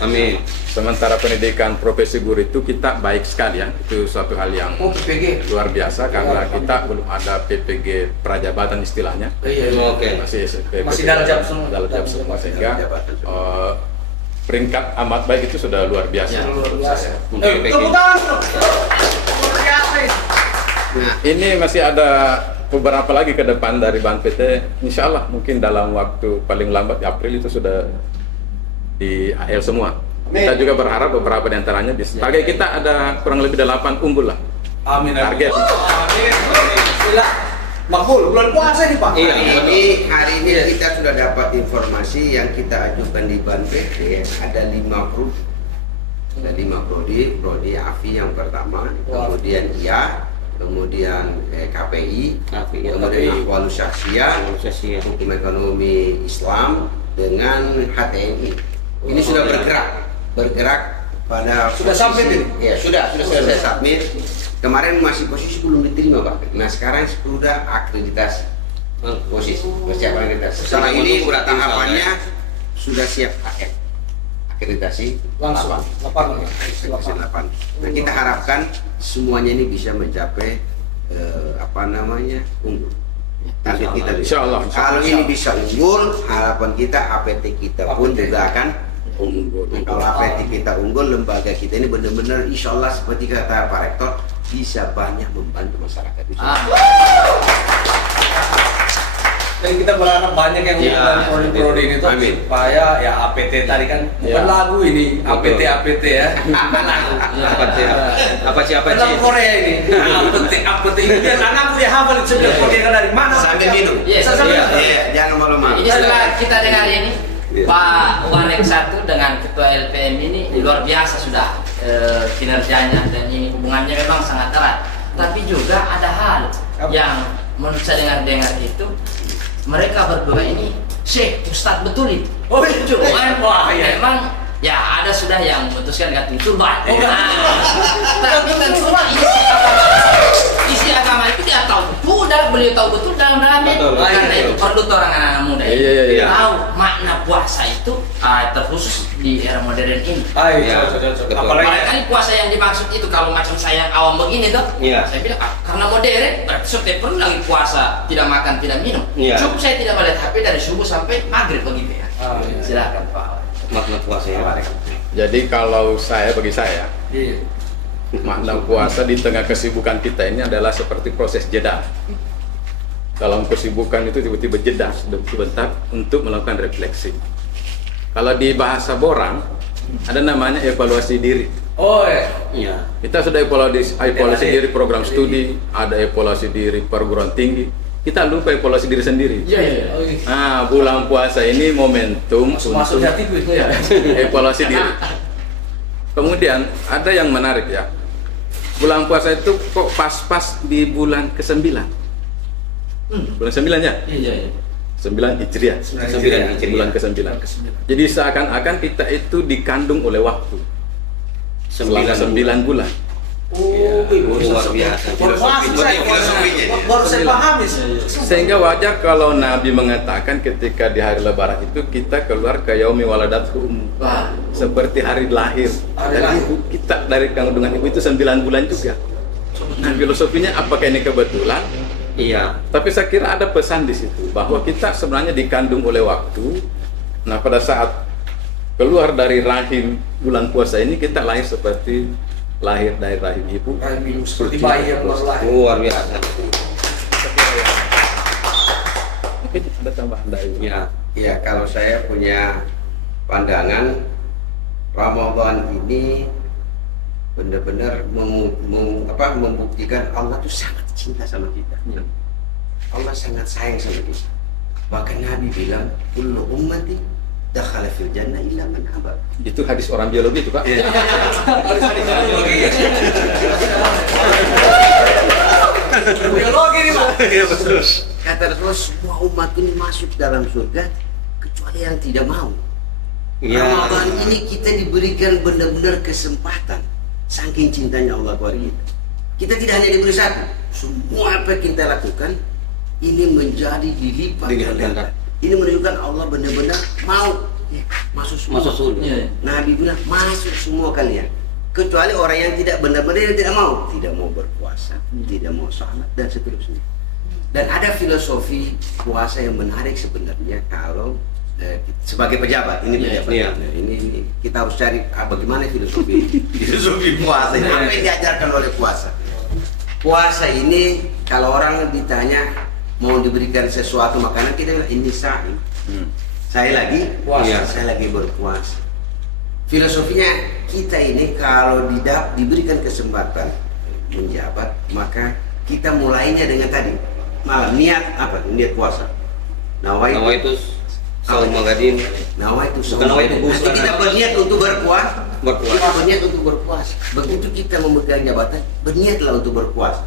Amin. Sementara pendidikan profesi guru itu kita baik sekali ya, itu suatu hal yang Oh, PPG. luar biasa karena kita belum ada PPG prajabatan istilahnya. Iya. Oke. Masih daljab semua. Daljab semua, sehingga Jabatan semua. peringkat amat baik itu sudah luar biasa. Ya, Luar menurut biasa. saya. Tepuk tangan. Luar biasa ini. Nah, Ini masih ada beberapa lagi ke depan dari Ban PT. Insya Allah mungkin dalam waktu paling lambat di April itu sudah di AL semua. Kita juga berharap beberapa di antaranya bisa. Target kita ada kurang lebih 8 unggul lah. Amin. Target. Amin. Bismillah. Makbul, bulan puasa ini Pak. Iya. hari ini kita sudah dapat informasi yang kita ajukan di Ban PT ada 5 prodi. Ada 5 prodi AFI yang pertama, kemudian IA, kemudian KPI, kemudian Ahwal Syakhsiyah, Hukum Ekonomi Islam dengan HTMI. Ini sudah bergerak pada Sudah submit ini? Ya, sudah selesai submit. Kemarin masih posisi belum diterima Pak. Nah sekarang sudah akreditasi posisi, siap akreditasi. Setelah ini Untuk tahapannya sudah siap akreditasi Langsung. 8. akreditasi 8. Nah kita harapkan semuanya ini bisa mencapai unggul. Target kita Insya Allah. Kalau ini bisa unggul, harapan kita APT kita pun APT. juga akan unggul. Nah, kalau APT kita unggul, lembaga kita ini benar-benar insya Allah seperti kata Pak Rektor bisa banyak membantu masyarakat. Dan kita berharap banyak yang Iya, menggunakan prodi-prodi ini tuh amin. supaya ya APT tadi kan bukan Iya. lagu ini, Betul. APT ya. Bukan lagu. Apa sih? Lagu Korea ini. APT ini biar anakku ya hafal itu sebenarnya Korea kan dari mana? Sambil minum. Yes, Sambil iya. minum. Iya, jangan malu-malu. Ini setelah kita dengar ini, Iya. Pak Warek 1 dengan Ketua LPM ini luar biasa sudah kinerjanya, dan ini hubungannya memang sangat erat. Tapi juga ada hal yang menurut saya dengar itu, mereka berdua ini Syekh Ustadz betul itu. Oh, iya. Cuman Wah, iya. memang ya ada sudah yang memutuskan ganti turban. Oh, Tapi tentu isi agama itu dia tahu betul, beliau tahu betul dalam itu. Betul. Karena itu perlu orang anak-anak muda Iya, iya, iya. tahu makna puasa itu terkhusus di era modern ini. Iya, Cocok. betul. Apalagi Barangkali puasa yang dimaksud itu kalau macam saya yang awam begini tuh, Iya. saya bilang karena modern berarti setiap perlu lagi puasa, tidak makan, tidak minum. Iya. Cukup saya tidak melihat HP dari subuh sampai maghrib begitu ya. Iya. Silakan Pak. Makna puasa ya. Jadi kalau bagi saya, Iya. makna puasa di tengah kesibukan kita ini adalah seperti proses jeda. Dalam kesibukan itu tiba-tiba jeda sebentar untuk melakukan refleksi. Kalau di bahasa Borang ada namanya evaluasi diri. Oh ya. Iya. Kita sudah evaluasi diri program studi, ada evaluasi diri perguruan tinggi. Kita lupa evaluasi diri sendiri. Iya, iya. Oh, iya. Nah, bulan puasa ini momentum Masuk untuk hatiku itu ya. evaluasi diri. Kemudian ada yang menarik ya. Bulan puasa itu kok pas-pas di bulan ke-9. Bulan 9 ya? Iya, iya. 9 Hijriah. 9 Hijriah. Bulan ke-9. Jadi seakan-akan kita itu dikandung oleh waktu. Selama 9 bulan. Oh, Luar biasa. Baru saya pahami. Sehingga wajar kalau Nabi mengatakan ketika di hari lebaran itu kita keluar ke yaumi waladathu ummu. Wah. Seperti hari lahir Hari dari lahir. ibu kita, dari kandungan ibu itu 9 bulan juga. Nah, filosofinya apakah ini kebetulan? Iya. Tapi saya kira ada pesan di situ bahwa kita sebenarnya dikandung oleh waktu. Nah, pada saat keluar dari rahim bulan puasa ini kita lahir seperti lahir dari rahim ibu. Seperti bayi yang baru lahir. Luar biasa. Mungkin ada tambahan dari Iya. Ya kalau saya punya pandangan Ramadan ini benar-benar membuktikan Allah tuh sangat cinta sama kita. Allah sangat sayang sama kita. Bahkan Nabi bilang, kullu ummati dakhala fil jannah illa man aba. Itu hadis orang biologi itu, Pak. Biologi nih, Pak. Kata Rasulullah, semua umat ini masuk dalam surga kecuali yang tidak mau. Ramadan ini kita diberikan benar-benar kesempatan, saking cintanya Allah kepada kita. Kita tidak hanya diberi satu, semua apa yang kita lakukan ini menjadi dilipat ganda. Ini menunjukkan Allah benar-benar mau masuk surga. Iya. Nabi bilang masuk semua kalian, kecuali orang yang tidak benar-benar yang tidak mau berpuasa, tidak mau sholat dan seterusnya. Dan ada filosofi puasa yang menarik sebenarnya kalau sebagai pejabat ini ini kita harus cari bagaimana filosofi puasa ini, apa yang diajarkan oleh puasa ini. Kalau orang ditanya mau diberikan sesuatu makanan, kita bilang ini sa'i, saya lagi puasa, saya lagi berpuasa. Filosofinya kita ini kalau diberikan kesempatan menjabat, maka kita mulainya dengan tadi malam niat apa? Niat puasa. Nawaitu saum magadin. Nawaitu saum. Nanti kita berniat untuk berpuasa. Kita berniat untuk berpuasa. Begitu kita memegang jabatan, berniatlah untuk berpuasa.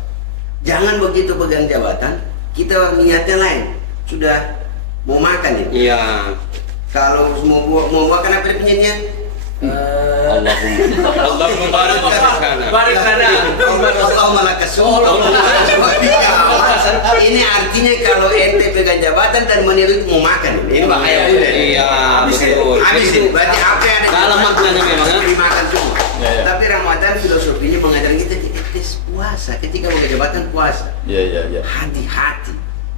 Jangan begitu pegang jabatan, kita niatnya lain. Sudah mau makan ini. Iya. Kalau mau makan apa niatnya? Allahumma barik lana. Allahumma lakasum. Ini artinya kalau ente pegang jabatan dan meniru itu mau makan, ini bahaya udah. Iya, Habisin. Berarti apa yang ada? Dalam maknanya memang ya. Dimakan semua. Ya. Tapi Ramadan filosofinya mengajarkan kita puasa. Ketika pegang jabatan puasa. Iya. Hati-hati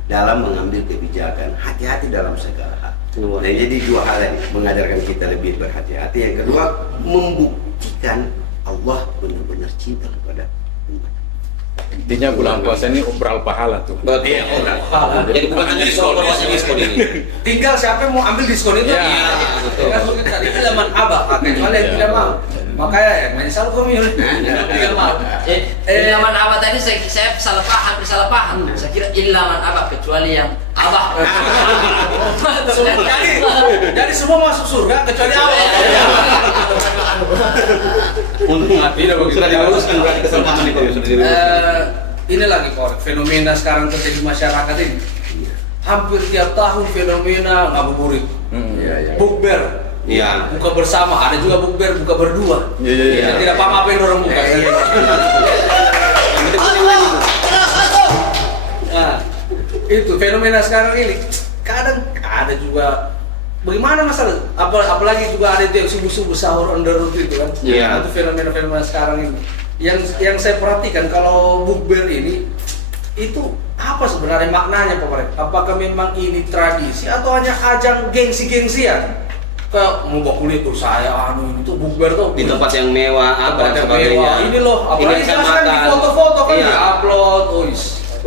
dalam mengambil kebijakan, hati-hati dalam segala hal. Nah, jadi dua hal tadi mengajarkan kita lebih berhati-hati. Yang kedua, membuktikan Allah benar-benar cinta kepada umat. Intinya bulan puasa ini obral pahala tuh. Betul. Jadi bukan hanya diskon ini. Tinggal siapa yang mau ambil diskon itu. Iya, betul. Kan mungkin tadi ilaman abah, kecuali yang tidak mau. Makanya ya, menyesal gue milih. Tidak mau. Ilaman abah tadi saya salah paham. Saya kira ilaman abah kecuali yang abah. Jadi semua masuk surga kecuali abah. Tidak sudah diluruskan berarti kesempatan itu sudah diluruskan. Ini lagi korek fenomena sekarang terjadi di masyarakat ini. Hampir tiap tahun fenomena ngabuburit, bukber, buka bersama, ada juga bukber buka berdua. Iya. Tidak paham apa yang orang buka. Nah, itu fenomena sekarang ini. Kadang ada juga bagaimana masalah? Apalagi juga ada itu yang subuh sahur on the road itu kan. Iya. Itu fenomena sekarang ini. Yang saya perhatikan kalau bukber ini itu apa sebenarnya maknanya Pak Marek? Apakah memang ini tradisi atau hanya ajang gengsi-gengsian? Kayak mau bawa kulit tuh saya ini tuh bukber tuh Di tempat yang mewah apa dan sebagainya. Ini loh, apalagi bisa sekarang di makan. foto-foto kan Iya. di-upload.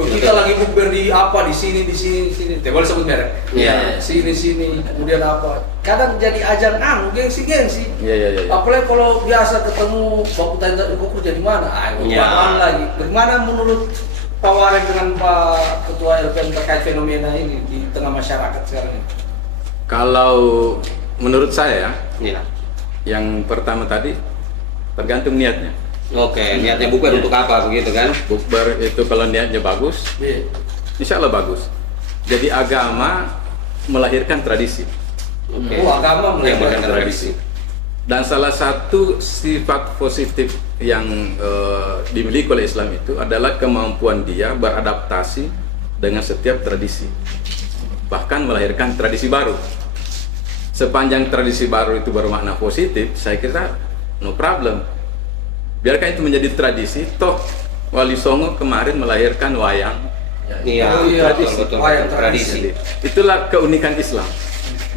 Kita lagi bukber di apa di sini. Tidak boleh sebut merek. Iya. Sini. Kemudian apa? Kadang jadi ajang gengsi. Iya. Apalagi kalau biasa ketemu baku tanya kok kerja di mana? Iya. Lagi. Bagaimana menurut Pak Wareng dengan Pak Ketua LPM terkait fenomena ini di tengah masyarakat sekarang ini? Kalau menurut saya, Iya. yang pertama tadi tergantung niatnya. Oke, niatnya bukber untuk apa begitu kan? Bukber itu kalau niatnya bagus, Iya. insya Allah bagus. Jadi agama melahirkan tradisi. Oke. Agama Yang melahirkan melahirkan tradisi. Dan salah satu sifat positif yang dimiliki oleh Islam itu adalah kemampuan dia beradaptasi dengan setiap tradisi. Bahkan melahirkan tradisi baru. Sepanjang tradisi baru itu bermakna positif, saya kira no problem. Biarkan itu menjadi tradisi. Toh Wali Songo kemarin melahirkan wayang. Iya, Tradisi. betul. Wayang Tradisi. Itulah keunikan Islam.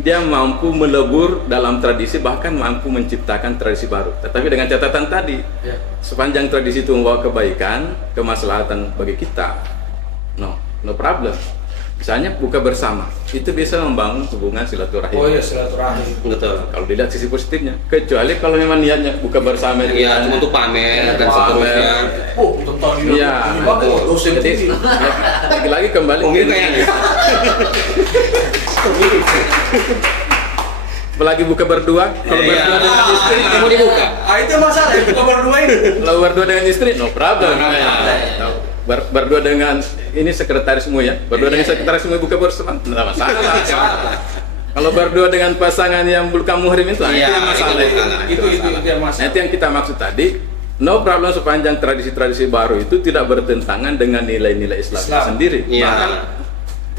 Dia mampu melebur dalam tradisi, bahkan mampu menciptakan tradisi baru. Tetapi dengan catatan tadi, Ya. sepanjang tradisi itu membawa kebaikan, kemaslahatan bagi kita, no problem. Misalnya buka bersama, itu bisa membangun hubungan silaturahim. Oh iya, silaturahim. Betul. Kalau dilihat sisi positifnya, kecuali kalau memang niatnya buka bersama itu Iya, cuma untuk pamer dan seterusnya. Oh, tentang Iya, dosen jadi tinggi. lagi-lagi kembali Mungkin kayaknya. apalagi buka berdua, kalau Iya. berdua dengan istri, Mau dibuka? Ah, itu masalah ya, bukan berdua ini. kalau berdua dengan istri, no problem. Nah. Berdua dengan ini sekretarismu ya, berdua dengan sekretarismu buka bersama, tidak masalah. Kalau berdua dengan pasangan yang bukan muhrim itu, Iya, yang masalah. itu masalah. Itu yang Nah, masalah. itu yang kita maksud tadi. No problem sepanjang tradisi-tradisi baru itu tidak bertentangan dengan nilai-nilai Islam, Islam. sendiri. Iya. Bahkan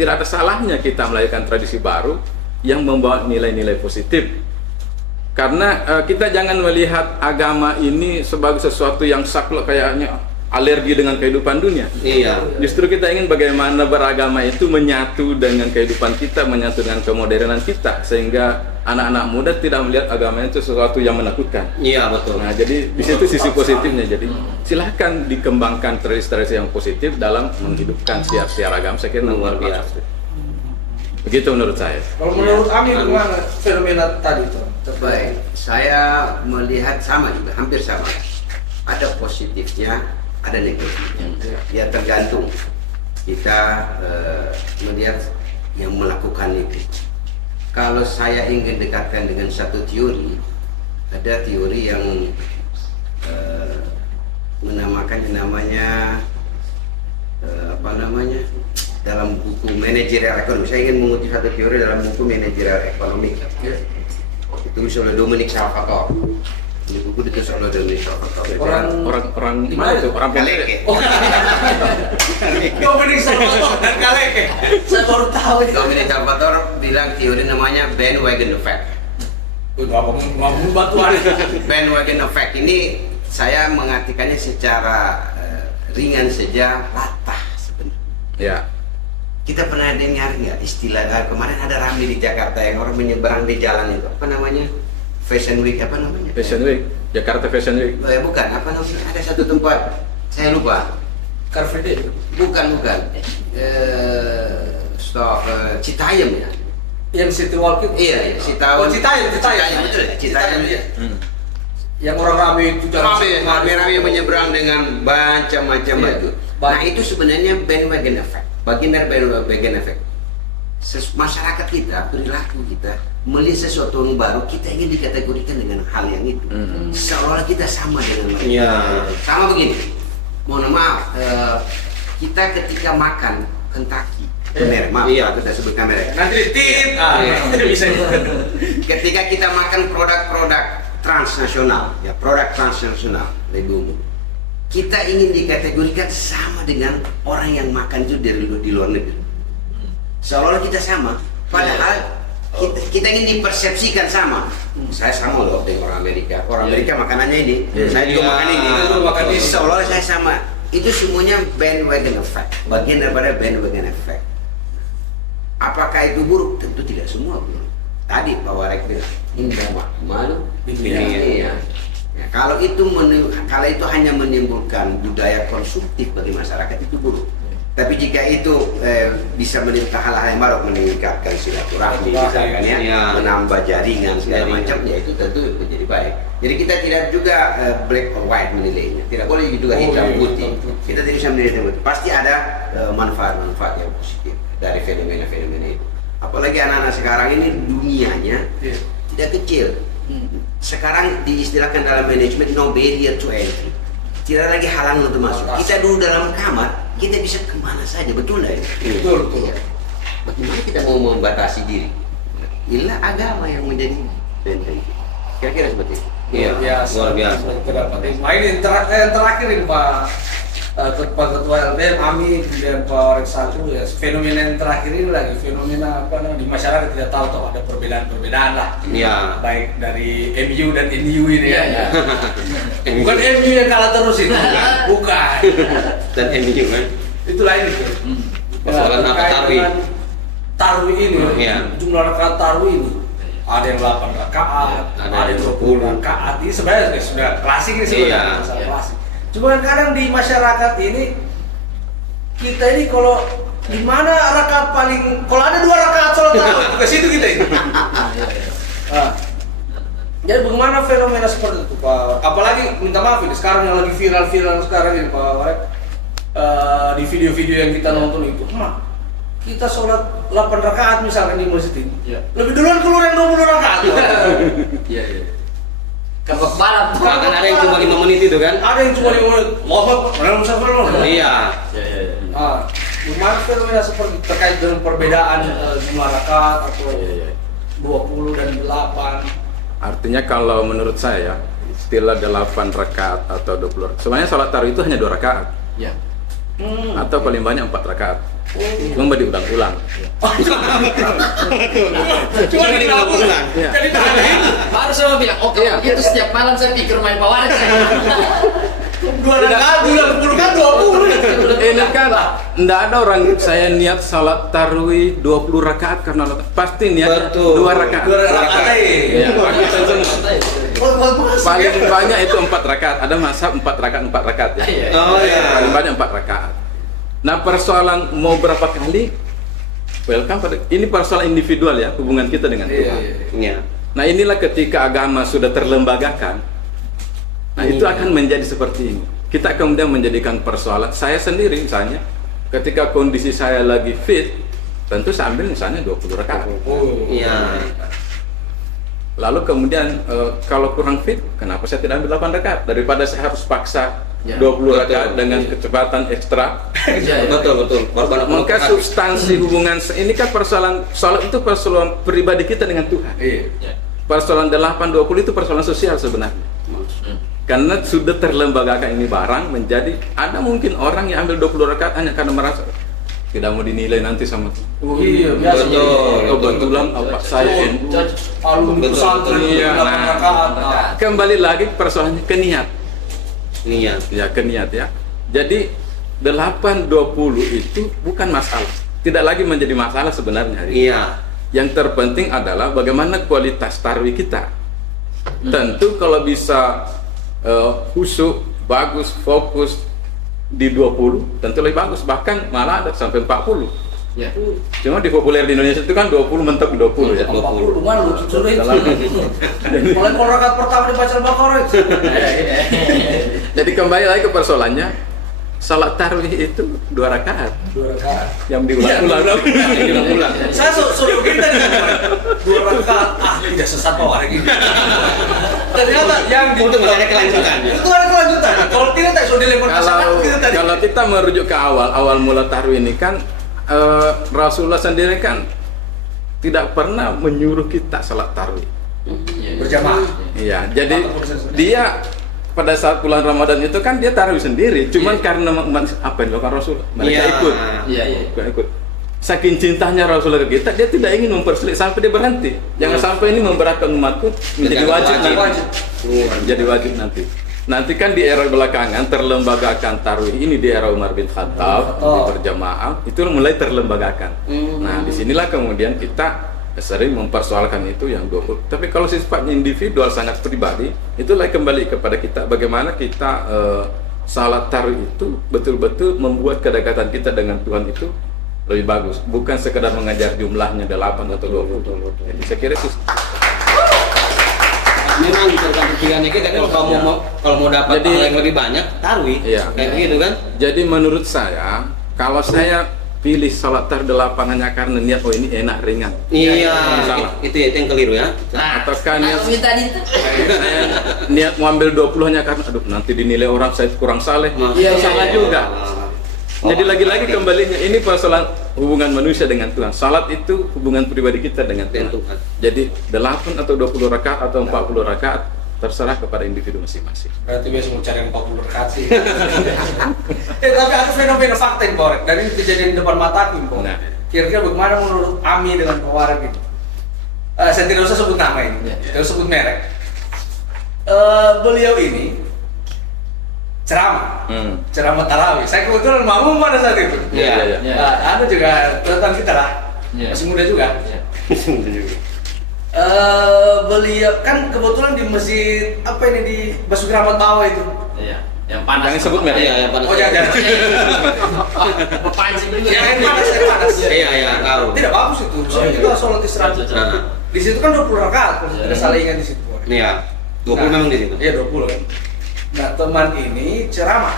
tidak ada salahnya kita melahirkan tradisi baru yang membawa nilai-nilai positif. Karena kita jangan melihat agama ini sebagai sesuatu yang saklek kayaknya alergi dengan kehidupan dunia. Iya. Justru kita ingin bagaimana beragama itu menyatu dengan kehidupan kita, menyatu dengan kemodernan kita, sehingga anak-anak muda tidak melihat agama itu sesuatu yang menakutkan. Iya, betul. Nah, jadi di situ sisi positifnya. Jadi silahkan dikembangkan tradisi-tradisi yang positif dalam menghidupkan siar-siar agama. Saya kira Luar biasa. begitu menurut saya. Kalau menurut Ami gimana fenomena tadi itu? Baik, saya melihat sama juga, hampir sama. Ada positifnya, ada negatifnya. Ya tergantung kita melihat yang melakukan itu. Kalau saya ingin dekatkan dengan satu teori, ada teori yang menamakan namanya dalam buku manajerial ekonomi. Saya ingin mengutip satu teori dalam buku manajerial ekonomi. Ditulis oleh Dominic Salvatore. Ini buku ditulis oleh Dominic Salvatore. Orang mana itu? Orang Kaleke. Dominic Salvatore dan Kaleke. Saya baru tahu ini. Dominic Salvatore bilang teori namanya bandwagon effect. Udah bangun batuan. Bandwagon effect ini saya mengartikannya secara ringan saja, latah sebenarnya. Ya. Kita pernah dengar nggak istilah kemarin ada ramai di Jakarta yang orang menyeberang di jalan itu apa namanya, Fashion Week apa namanya? Fashion Week, Jakarta Fashion Week. Bukan, apa namanya? Ada satu tempat saya lupa. Car Free Day. Bukan. Citayam ya. Yang City Walk itu. Iya, Citayam. Oh, Citayam, betul ya, Citayam. iya. Yang orang ramai itu Rame-rame menyeberang dengan macam-macam Iya. itu. Nah, itu sebenarnya bandwagon effect. Bagian dari bandwagon effect. Masyarakat kita, perilaku kita melihat sesuatu yang baru, kita ingin dikategorikan dengan hal yang itu. Seolah kita sama dengan mereka. Iya. Sama begini. Mohon maaf, kita ketika makan Kentucky, merek, maaf, Iya. kita sebutkan merek. Nanti ditit. Tidak bisa. Ketika kita makan produk-produk transnasional, ya produk transnasional lebih umum, kita ingin dikategorikan sama dengan orang yang makan itu di luar negeri. Seolah-olah kita sama, padahal kita ingin dipersepsikan sama. Saya sama loh dengan orang Amerika. Orang Amerika makanannya ini, saya juga makan ini. makan ini. Seolah-olah saya sama. Itu semuanya bandwagon effect, bagian daripada bandwagon effect. Apakah itu buruk? Tentu tidak semua buruk. Tadi Pak Warek bilang, indah malu. Iya. Ya, kalau itu hanya menimbulkan budaya konsumtif bagi masyarakat itu buruk. Tapi jika itu bisa menimpa hal-hal yang baru, meningkatkan silaturahmi, misalkan ya, Iya. menambah jaringan segala macam, ya itu tentu menjadi baik. Jadi kita tidak juga black or white menilainya, tidak boleh juga hitam putih. Kita tidak bisa menilai hitam putih. Pasti ada manfaat-manfaat yang positif dari fenomena-fenomena itu. Apalagi anak-anak sekarang ini dunianya tidak kecil. Sekarang diistilahkan dalam manajemen no barrier to entry. Tidak lagi halangan untuk masuk. Kita dulu dalam kamar, kita bisa kemana saja, betul nggak ya? Betul. Bagaimana kita mau membatasi diri? Inilah agama yang menjadi benteng. Kira-kira seperti itu. Iya, luar biasa. Nah, ini yang terakhir ini Pak Ketua LBM, Ami dan Pak Warek Satu ya, fenomena yang terakhir ini lagi fenomena apa namanya di masyarakat tidak tahu ada perbedaan lah. Iya. Baik dari MU dan NU ini Iya, ya. Bukan MU yang kalah terus itu, bukan. Dan MU kan. Itu lain itu. Persoalan apa tarwi? Tarwi ini, Iya. jumlah rakaat tarwi ini ada yang 8 rakaat, ada yang 20 rakaat. Ini sebenarnya sudah klasik ini sebenarnya, Iya. masalah klasik. Cuma kadang di masyarakat ini kita ini kalau di mana rakaat paling, kalau ada 2 rakaat sholat tarawih ke situ kita ini. Ah. Jadi bagaimana fenomena seperti itu Pak? Apalagi minta maaf ini sekarang yang lagi viral sekarang ini Pak Warek. Di video-video yang kita nonton itu, kita sholat 8 rakaat misalkan di masjid ini. Iya. Lebih duluan keluar yang 20 rakaat. Iya, iya. Kabak balap. Bahkan ada yang cuma 5 menit itu kan? Ada yang cuma 5 menit. Iya. Iya, iya, iya. Bagaimana fenomena seperti terkait dengan perbedaan jumlah rakaat atau Iya, iya. 20 dan 8? Artinya kalau menurut saya istilah 8 rakaat atau 20 rakaat, sebenarnya sholat tarawih itu hanya 2 rakaat Iya. atau paling banyak 4 rakaat. Cuma diulang-ulang. Cuma diulang-ulang. Iya. Jadi tadi Baru saya bilang, oh kalau begitu setiap malam saya pikir main Pak Warek. 2 rakaat, 20 kan 20. Ini kan enggak ada orang saya niat salat tarawih 20 rakaat karena pasti niatnya Betul. 2 rakaat. 2 rakaat. Iya. Paling Paling banyak itu 4 rakaat. Ada mazhab 4 rakaat ya. Iya. Oh ya. Paling banyak 4 rakaat. Nah, persoalan mau berapa kali? Welcome pada ini persoalan individual ya, hubungan kita dengan Tuhan. Iya. Nah, inilah ketika agama sudah terlembagakan. Nah, itu akan menjadi seperti ini. Kita kemudian menjadikan persoalan saya sendiri misalnya, ketika kondisi saya lagi fit, tentu saya ambil misalnya 20 rakaat. Iya. Lalu kemudian kalau kurang fit, kenapa saya tidak ambil 8 rakaat daripada saya harus paksa Ya, 20 betul. rakaat dengan kecepatan ekstra. Iya, iya. Betul. Baru Maka substansi hubungan ini kan persoalan salat itu persoalan pribadi kita dengan Tuhan. Iya. Persoalan 8-20 itu persoalan sosial sebenarnya. Karena sudah terlembagakan ini barang menjadi ada mungkin orang yang ambil 20 rakaat hanya karena merasa tidak mau dinilai nanti sama Iya, biasa. kebetulan apa saya NU. Alumni pesantren Iya, 8 nah. rakaat. Kembali lagi persoalannya ke niat. Iya. Ya, ke niat ya. Jadi 8-20 itu bukan masalah. Tidak lagi menjadi masalah sebenarnya. Iya. Yang terpenting adalah bagaimana kualitas tarawih kita. Tentu kalau bisa khusyuk, bagus, fokus di 20, tentu lebih bagus. Bahkan malah ada sampai 40. Iya. Cuma di populer di Indonesia itu kan 20 mentok 20 ya. 40 mana lucu sudah itu. Mulai kalau rakaat pertama dibaca Al-Baqarah itu. Jadi kembali lagi ke persoalannya, salat tarawih itu 2 rakaat 2 rakaat. yang diulang-ulang. Saya suruh kita nih 2 rakaat. Tidak sesat Pak Warek ini. Ternyata yang Untuk ada kelanjutan. itu ada kelanjutan. Kalau tidak tak sudah dilempar pasangan kita tadi. Kalau kita merujuk ke awal mula tarawih ini kan Rasulullah sendiri kan tidak pernah menyuruh kita salat tarawih. Berjamaah. Iya, jadi dia pada saat bulan Ramadan itu kan dia tarawih sendiri, cuman karena apa yang dilakukan Rasul, mereka Iya. ikut. Iya, iya. Mereka ikut. Saking cintanya Rasulullah ke kita, dia tidak ingin mempersulit sampai dia berhenti. Jangan sampai ini memberatkan umatku menjadi wajib nanti. Jadi wajib nanti. Nanti kan di era belakangan terlembagakan tarawih ini di era Umar bin Khattab di berjamaah itu mulai terlembagakan. Nah, disinilah kemudian kita sering mempersoalkan itu yang 20. Tapi kalau sifatnya individual sangat pribadi, itulah kembali kepada kita bagaimana kita salat tarawih itu betul-betul membuat kedekatan kita dengan Tuhan itu lebih bagus, bukan sekedar mengajar jumlahnya 8 atau 20. Jadi saya kira itu Memang tergantung pilihannya kita kalau mau dapat Jadi- pahala yang lebih banyak tarawih. Iya. Kayak begitu kan? Jadi menurut saya, kalau saya pilih salat tarawih 8 hanya karena niat oh ini enak ringan. Iya. Salah. Itu yang keliru ya. Ataukah niat Atau minta itu? saya niat mau ambil 20 hanya karena aduh nanti dinilai orang saya kurang saleh. Iya, Salah iya. juga. Jadi lagi-lagi kembalinya ini persoalan hubungan manusia dengan Tuhan. Salat itu hubungan pribadi kita dengan Tuhan. Tuhan. Jadi 8 atau 20 rakaat atau 40 rakaat terserah kepada individu masing-masing. Berarti biasa mau cari yang 40 rakaat sih. Tapi ada fenomena fakta yang Pak Warek. Dan ini kejadian di depan mataku Pak. Nah. Kira-kira bagaimana menurut Ami dengan Pak Warek ini? Saya tidak usah sebut nama ini, tidak usah sebut merek. Beliau ini ceramah tarawih. Saya kebetulan makmum pada saat itu. Iya. Iya. Ada juga tentang kita lah, Iya. masih muda juga. Iya. Beliau kan kebetulan di masjid apa ini di Basuki Rahmat Bawah itu. Iya. Yang panas. Jangan sebut merek. Iya, yang panas. Oh jangan. Pancing dulu Yang ya. panas, yang panas. Iya, iya, tahu. Tidak bagus itu. Soalnya kita sholat istirahat. Nah. Di situ kan 20 rakaat, ada salingan di situ. Iya. 20 memang di situ. Iya 20 kan. Nah teman ini ceramah,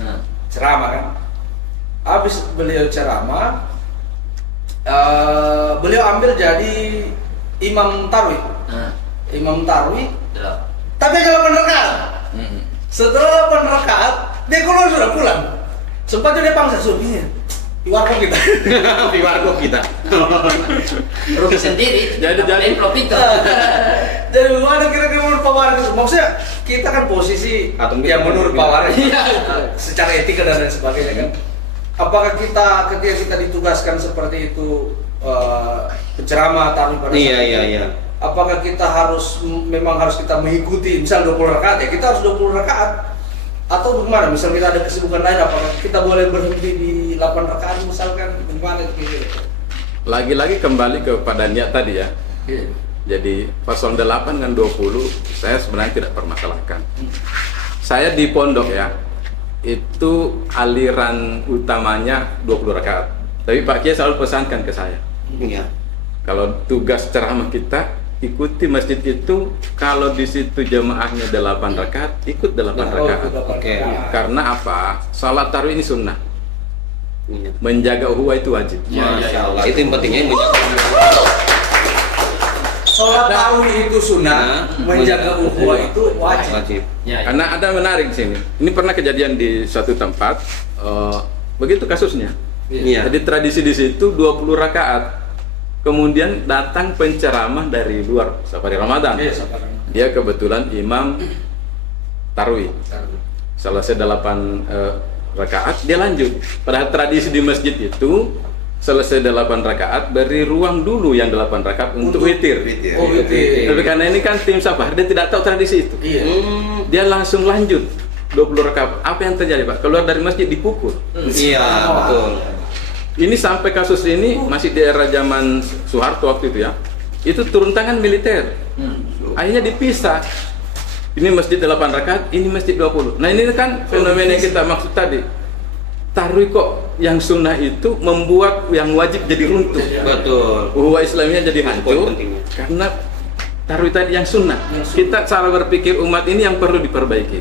Nah. ceramah kan. Habis beliau ceramah, beliau ambil jadi imam tarwih. Nah. Imam tarwih. Udah. Tapi kalau rakaat, Mm-mm. setelah 8 rakaat dia keluar sudah pulang. Sempat dia pangsa suaminya. Iwarko kita. Piwargo kita. Rugi sendiri. Jadi. Envelope itu. Jadi bagaimana kira-kira menurut Pak Warid itu? Maksudnya kita kan posisi Atau yang menurut Pak Warid Iya. secara etika dan lain sebagainya kan. Apakah kita ketika kita ditugaskan seperti itu penceramah tarwih pada Iya, saat iya, itu, iya. apakah kita memang harus kita mengikuti misal 20 rakaat ya kita harus 20 rakaat atau bagaimana? Misal kita ada kesibukan lain apakah kita boleh berhenti di 8 rakaat misalkan bagaimana gitu? Lagi-lagi kembali kepada niat tadi ya. Iya. Jadi pasal 8 dengan 20 saya sebenarnya tidak permasalahkan. Saya di pondok ya, itu aliran utamanya 20 rakaat. Tapi Pak Kiai selalu pesankan ke saya, Iya. kalau tugas ceramah kita ikuti masjid itu, kalau di situ jemaahnya 8 rakaat, ikut 8 rakaat. Oke. Karena apa? Salat tarawih ini sunnah. Iya. Menjaga ukhuwah itu wajib. Masya Allah. Itu yang pentingnya yang Sholat tarawih itu sunnah, menjaga ukhuwah itu wajib. wajib. Ya, ya. Karena ada menarik di sini. Ini pernah kejadian di suatu tempat, begitu kasusnya. Iya. Jadi tradisi di situ 20 rakaat. Kemudian datang penceramah dari luar, safari Ramadan. Iya, sabar. Dia kebetulan imam tarwih. Selesai 8 rakaat, dia lanjut. Padahal tradisi di masjid itu selesai 8 rakaat, beri ruang dulu yang 8 rakaat untuk witir. Oh, witir. Tapi karena ini kan tim safar, dia tidak tahu tradisi itu. Iya. Dia langsung lanjut 20 rakaat. Apa yang terjadi, Pak? Keluar dari masjid dipukul. Iya, betul. Ini sampai kasus ini masih di era zaman Soeharto waktu itu ya. Itu turun tangan militer. Akhirnya dipisah. Ini masjid 8 rakaat, ini masjid 20. Nah, ini kan fenomena yang kita maksud tadi. Tarawih kok yang sunnah itu membuat yang wajib jadi runtuh. Betul. Ukhuwah Islamnya jadi hancur Poin pentingnya. karena tarawih tadi yang sunnah. Kita cara berpikir umat ini yang perlu diperbaiki.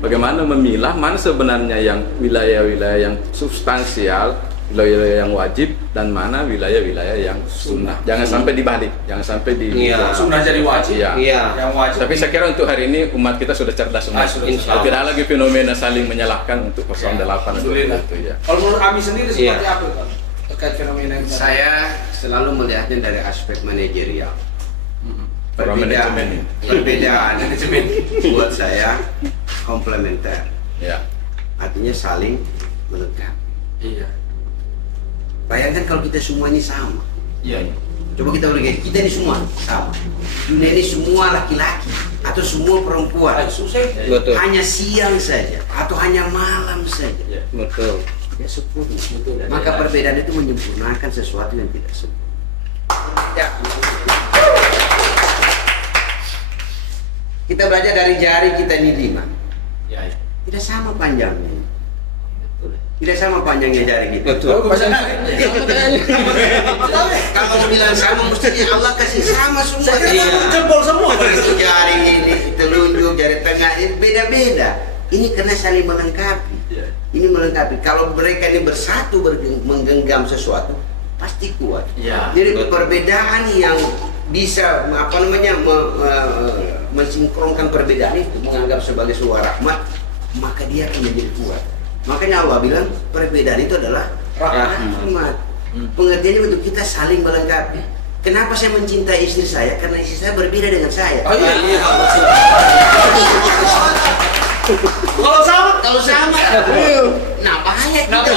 Bagaimana memilah mana sebenarnya yang wilayah-wilayah yang substansial, wilayah yang wajib, dan mana wilayah-wilayah yang sunnah. Jangan sampai dibalik, jangan sampai di Iya. Sunnah jadi wajib. Iya. Iya. Yang wajib. Tapi saya kira untuk hari ini umat kita sudah cerdas semua. Sudah cerdas. Tidak ada lagi fenomena saling menyalahkan untuk 08 Alhamdulillah. itu ya. Kalau menurut Ami sendiri seperti Iya. apa Pak? Terkait fenomena yang tadi? Saya selalu melihatnya dari aspek manajerial. Orang manajemen. Perbedaan buat saya komplementer, Ya. artinya saling melengkapi. Iya. Bayangkan kalau kita semua ini sama. Iya. Coba kita lihat, kita ini semua sama. Dunia ini semua laki-laki atau semua perempuan. Susah. Betul. Hanya siang saja atau hanya malam saja. Betul. Ya sempurna. Maka perbedaan itu menyempurnakan sesuatu yang tidak sempurna. Ya. Kita belajar dari jari kita ini 5. Ya, ya. Tidak sama panjangnya. Tidak sama panjangnya jari kita. Betul. Kalau mau bilang sama, mestinya Allah kasih sama semua. Iya. Jempol semua. Itu jari ini, telunjuk, jari tengah ini beda-beda. Ini karena saling melengkapi. Iya. Ini melengkapi. Kalau mereka ini bersatu menggenggam sesuatu, pasti kuat. Iya. Jadi Betul. perbedaan yang bisa mensinkronkan perbedaan itu, menganggap sebagai sebuah rahmat, maka dia akan menjadi kuat. Makanya Allah bilang perbedaan itu adalah rahmat. Pengertiannya untuk kita saling melengkapi. Kenapa saya mencintai istri saya? Karena istri saya berbeda dengan saya. Oh iya. Kalau sama, Nah bahaya kita.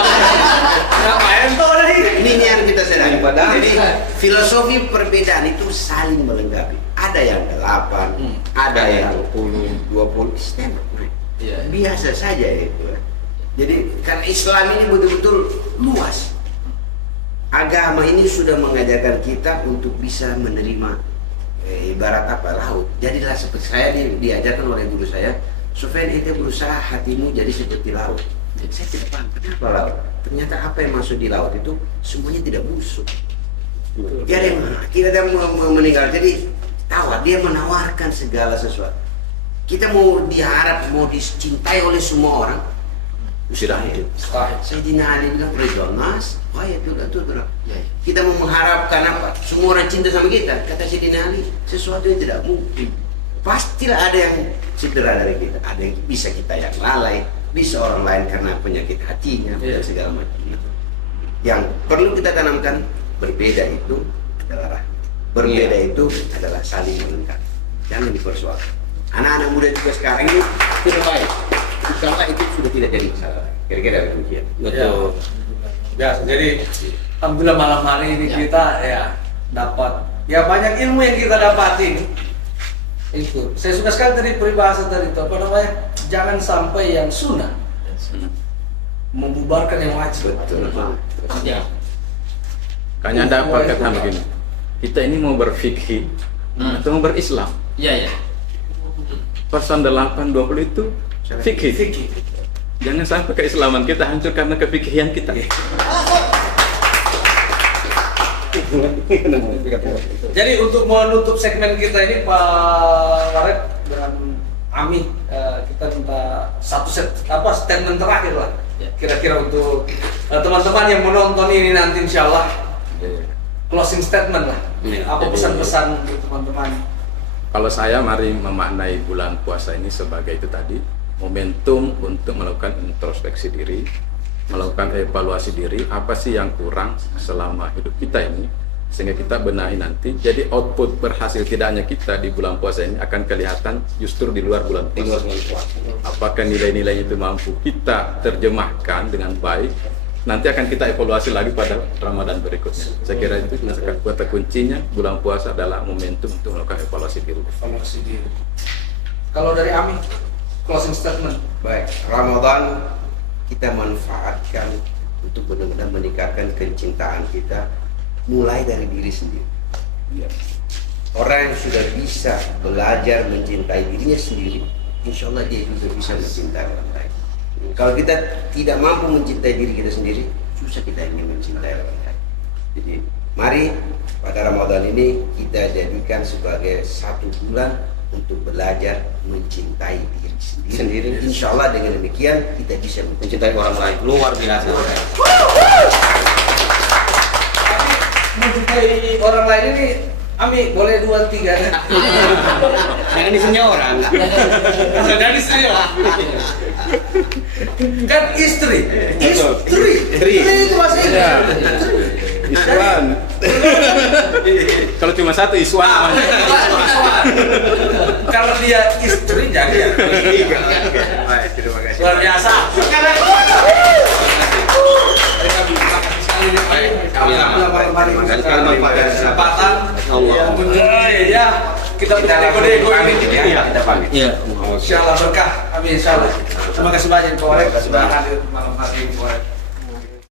ngapain tuh ada ini? Ini yang kita sedang. Padahal- Jadi filosofi perbedaan itu saling melengkapi. Ada yang 8, ada yang 20 standar. Iya. Biasa saja itu. Jadi karena Islam ini betul-betul luas. Agama ini sudah mengajarkan kita untuk bisa menerima ibarat apa laut. Jadilah seperti saya diajarkan oleh guru saya, Sofian itu berusaha hatimu jadi seperti laut. Jadi saya tidak paham kenapa laut. Ternyata apa yang masuk di laut itu semuanya tidak busuk. Tidak ada yang meninggal. Jadi tawa dia menawarkan segala sesuatu. Kita mau diharap, mau dicintai oleh semua orang. Mustahil. Sayyidina Ali bilang Ridwan Nas, wah ya itu. Kita mau mengharapkan apa? Semua orang cinta sama kita. Kata Sayyidina Ali, sesuatu yang tidak mungkin. Pastilah ada yang cedera dari kita, ada yang bisa kita yang lalai, bisa orang lain karena penyakit hatinya, dan segala macam. Yang perlu kita tanamkan, berbeda itu adalah rahmat. Berbeda itu adalah saling melengkapi. Jangan dipersoalkan. Anak-anak muda juga sekarang ini sudah baik. Insyaallah itu sudah tidak jadi masalah. Kira-kira demikian. Betul. Biasa. Jadi alhamdulillah malam hari ini kita ya dapat ya banyak ilmu yang kita dapatin. Itu. Saya suka sekali tadi peribahasa tadi itu apa namanya? Jangan sampai yang sunnah membubarkan yang wajib. Betul. Ya. Kayaknya ada apa kata begini. Kita ini mau berfikih atau mau berislam. Iya, ya. Pasal 820 itu fikih. Jangan sampai keislaman kita hancur karena kefikihan kita. Jadi untuk menutup segmen kita ini Pak Waret dengan Ami, kita minta satu statement terakhir lah. Kira-kira untuk teman-teman yang menonton ini nanti insya Allah closing statement lah. Apa pesan-pesan untuk teman-teman? Kalau saya mari memaknai bulan puasa ini sebagai itu tadi, momentum untuk melakukan introspeksi diri, melakukan evaluasi diri, apa sih yang kurang selama hidup kita ini, sehingga kita benahi nanti. Jadi output berhasil tidak hanya kita di bulan puasa ini akan kelihatan justru di luar bulan puasa. Apakah nilai-nilai itu mampu kita terjemahkan dengan baik, nanti akan kita evaluasi lagi pada Ramadan berikutnya. Saya kira itu kata kuncinya, bulan puasa adalah momentum untuk melakukan evaluasi diri. Kalau dari Ami, closing statement. Baik, Ramadan kita manfaatkan untuk benar-benar meningkatkan kecintaan kita mulai dari diri sendiri. Orang yang sudah bisa belajar mencintai dirinya sendiri, insya Allah dia juga bisa mencintai orang lain. Kalau kita tidak mampu mencintai diri kita sendiri, susah kita ingin mencintai orang lain. Jadi mari pada Ramadan ini kita jadikan sebagai satu bulan untuk belajar mencintai diri sendiri. Insya Allah dengan demikian kita bisa mencintai orang lain. Luar biasa. Mencintai orang lain ini, Ami boleh 2, 3. Jangan disenyawa orang. Jangan istilah. Kan istri. Istri. Itu masih Iswan. Kalau cuma satu Iswan namanya. Kalau dia istri jadi ya. Baik, terima kasih. Luar biasa. Kesempatan ya kita punya ego ini Kita pamit. insyaallah berkah amin insyaallah terima kasih banyak Pak Waret sudah hadir malam hari ini Pak Waret.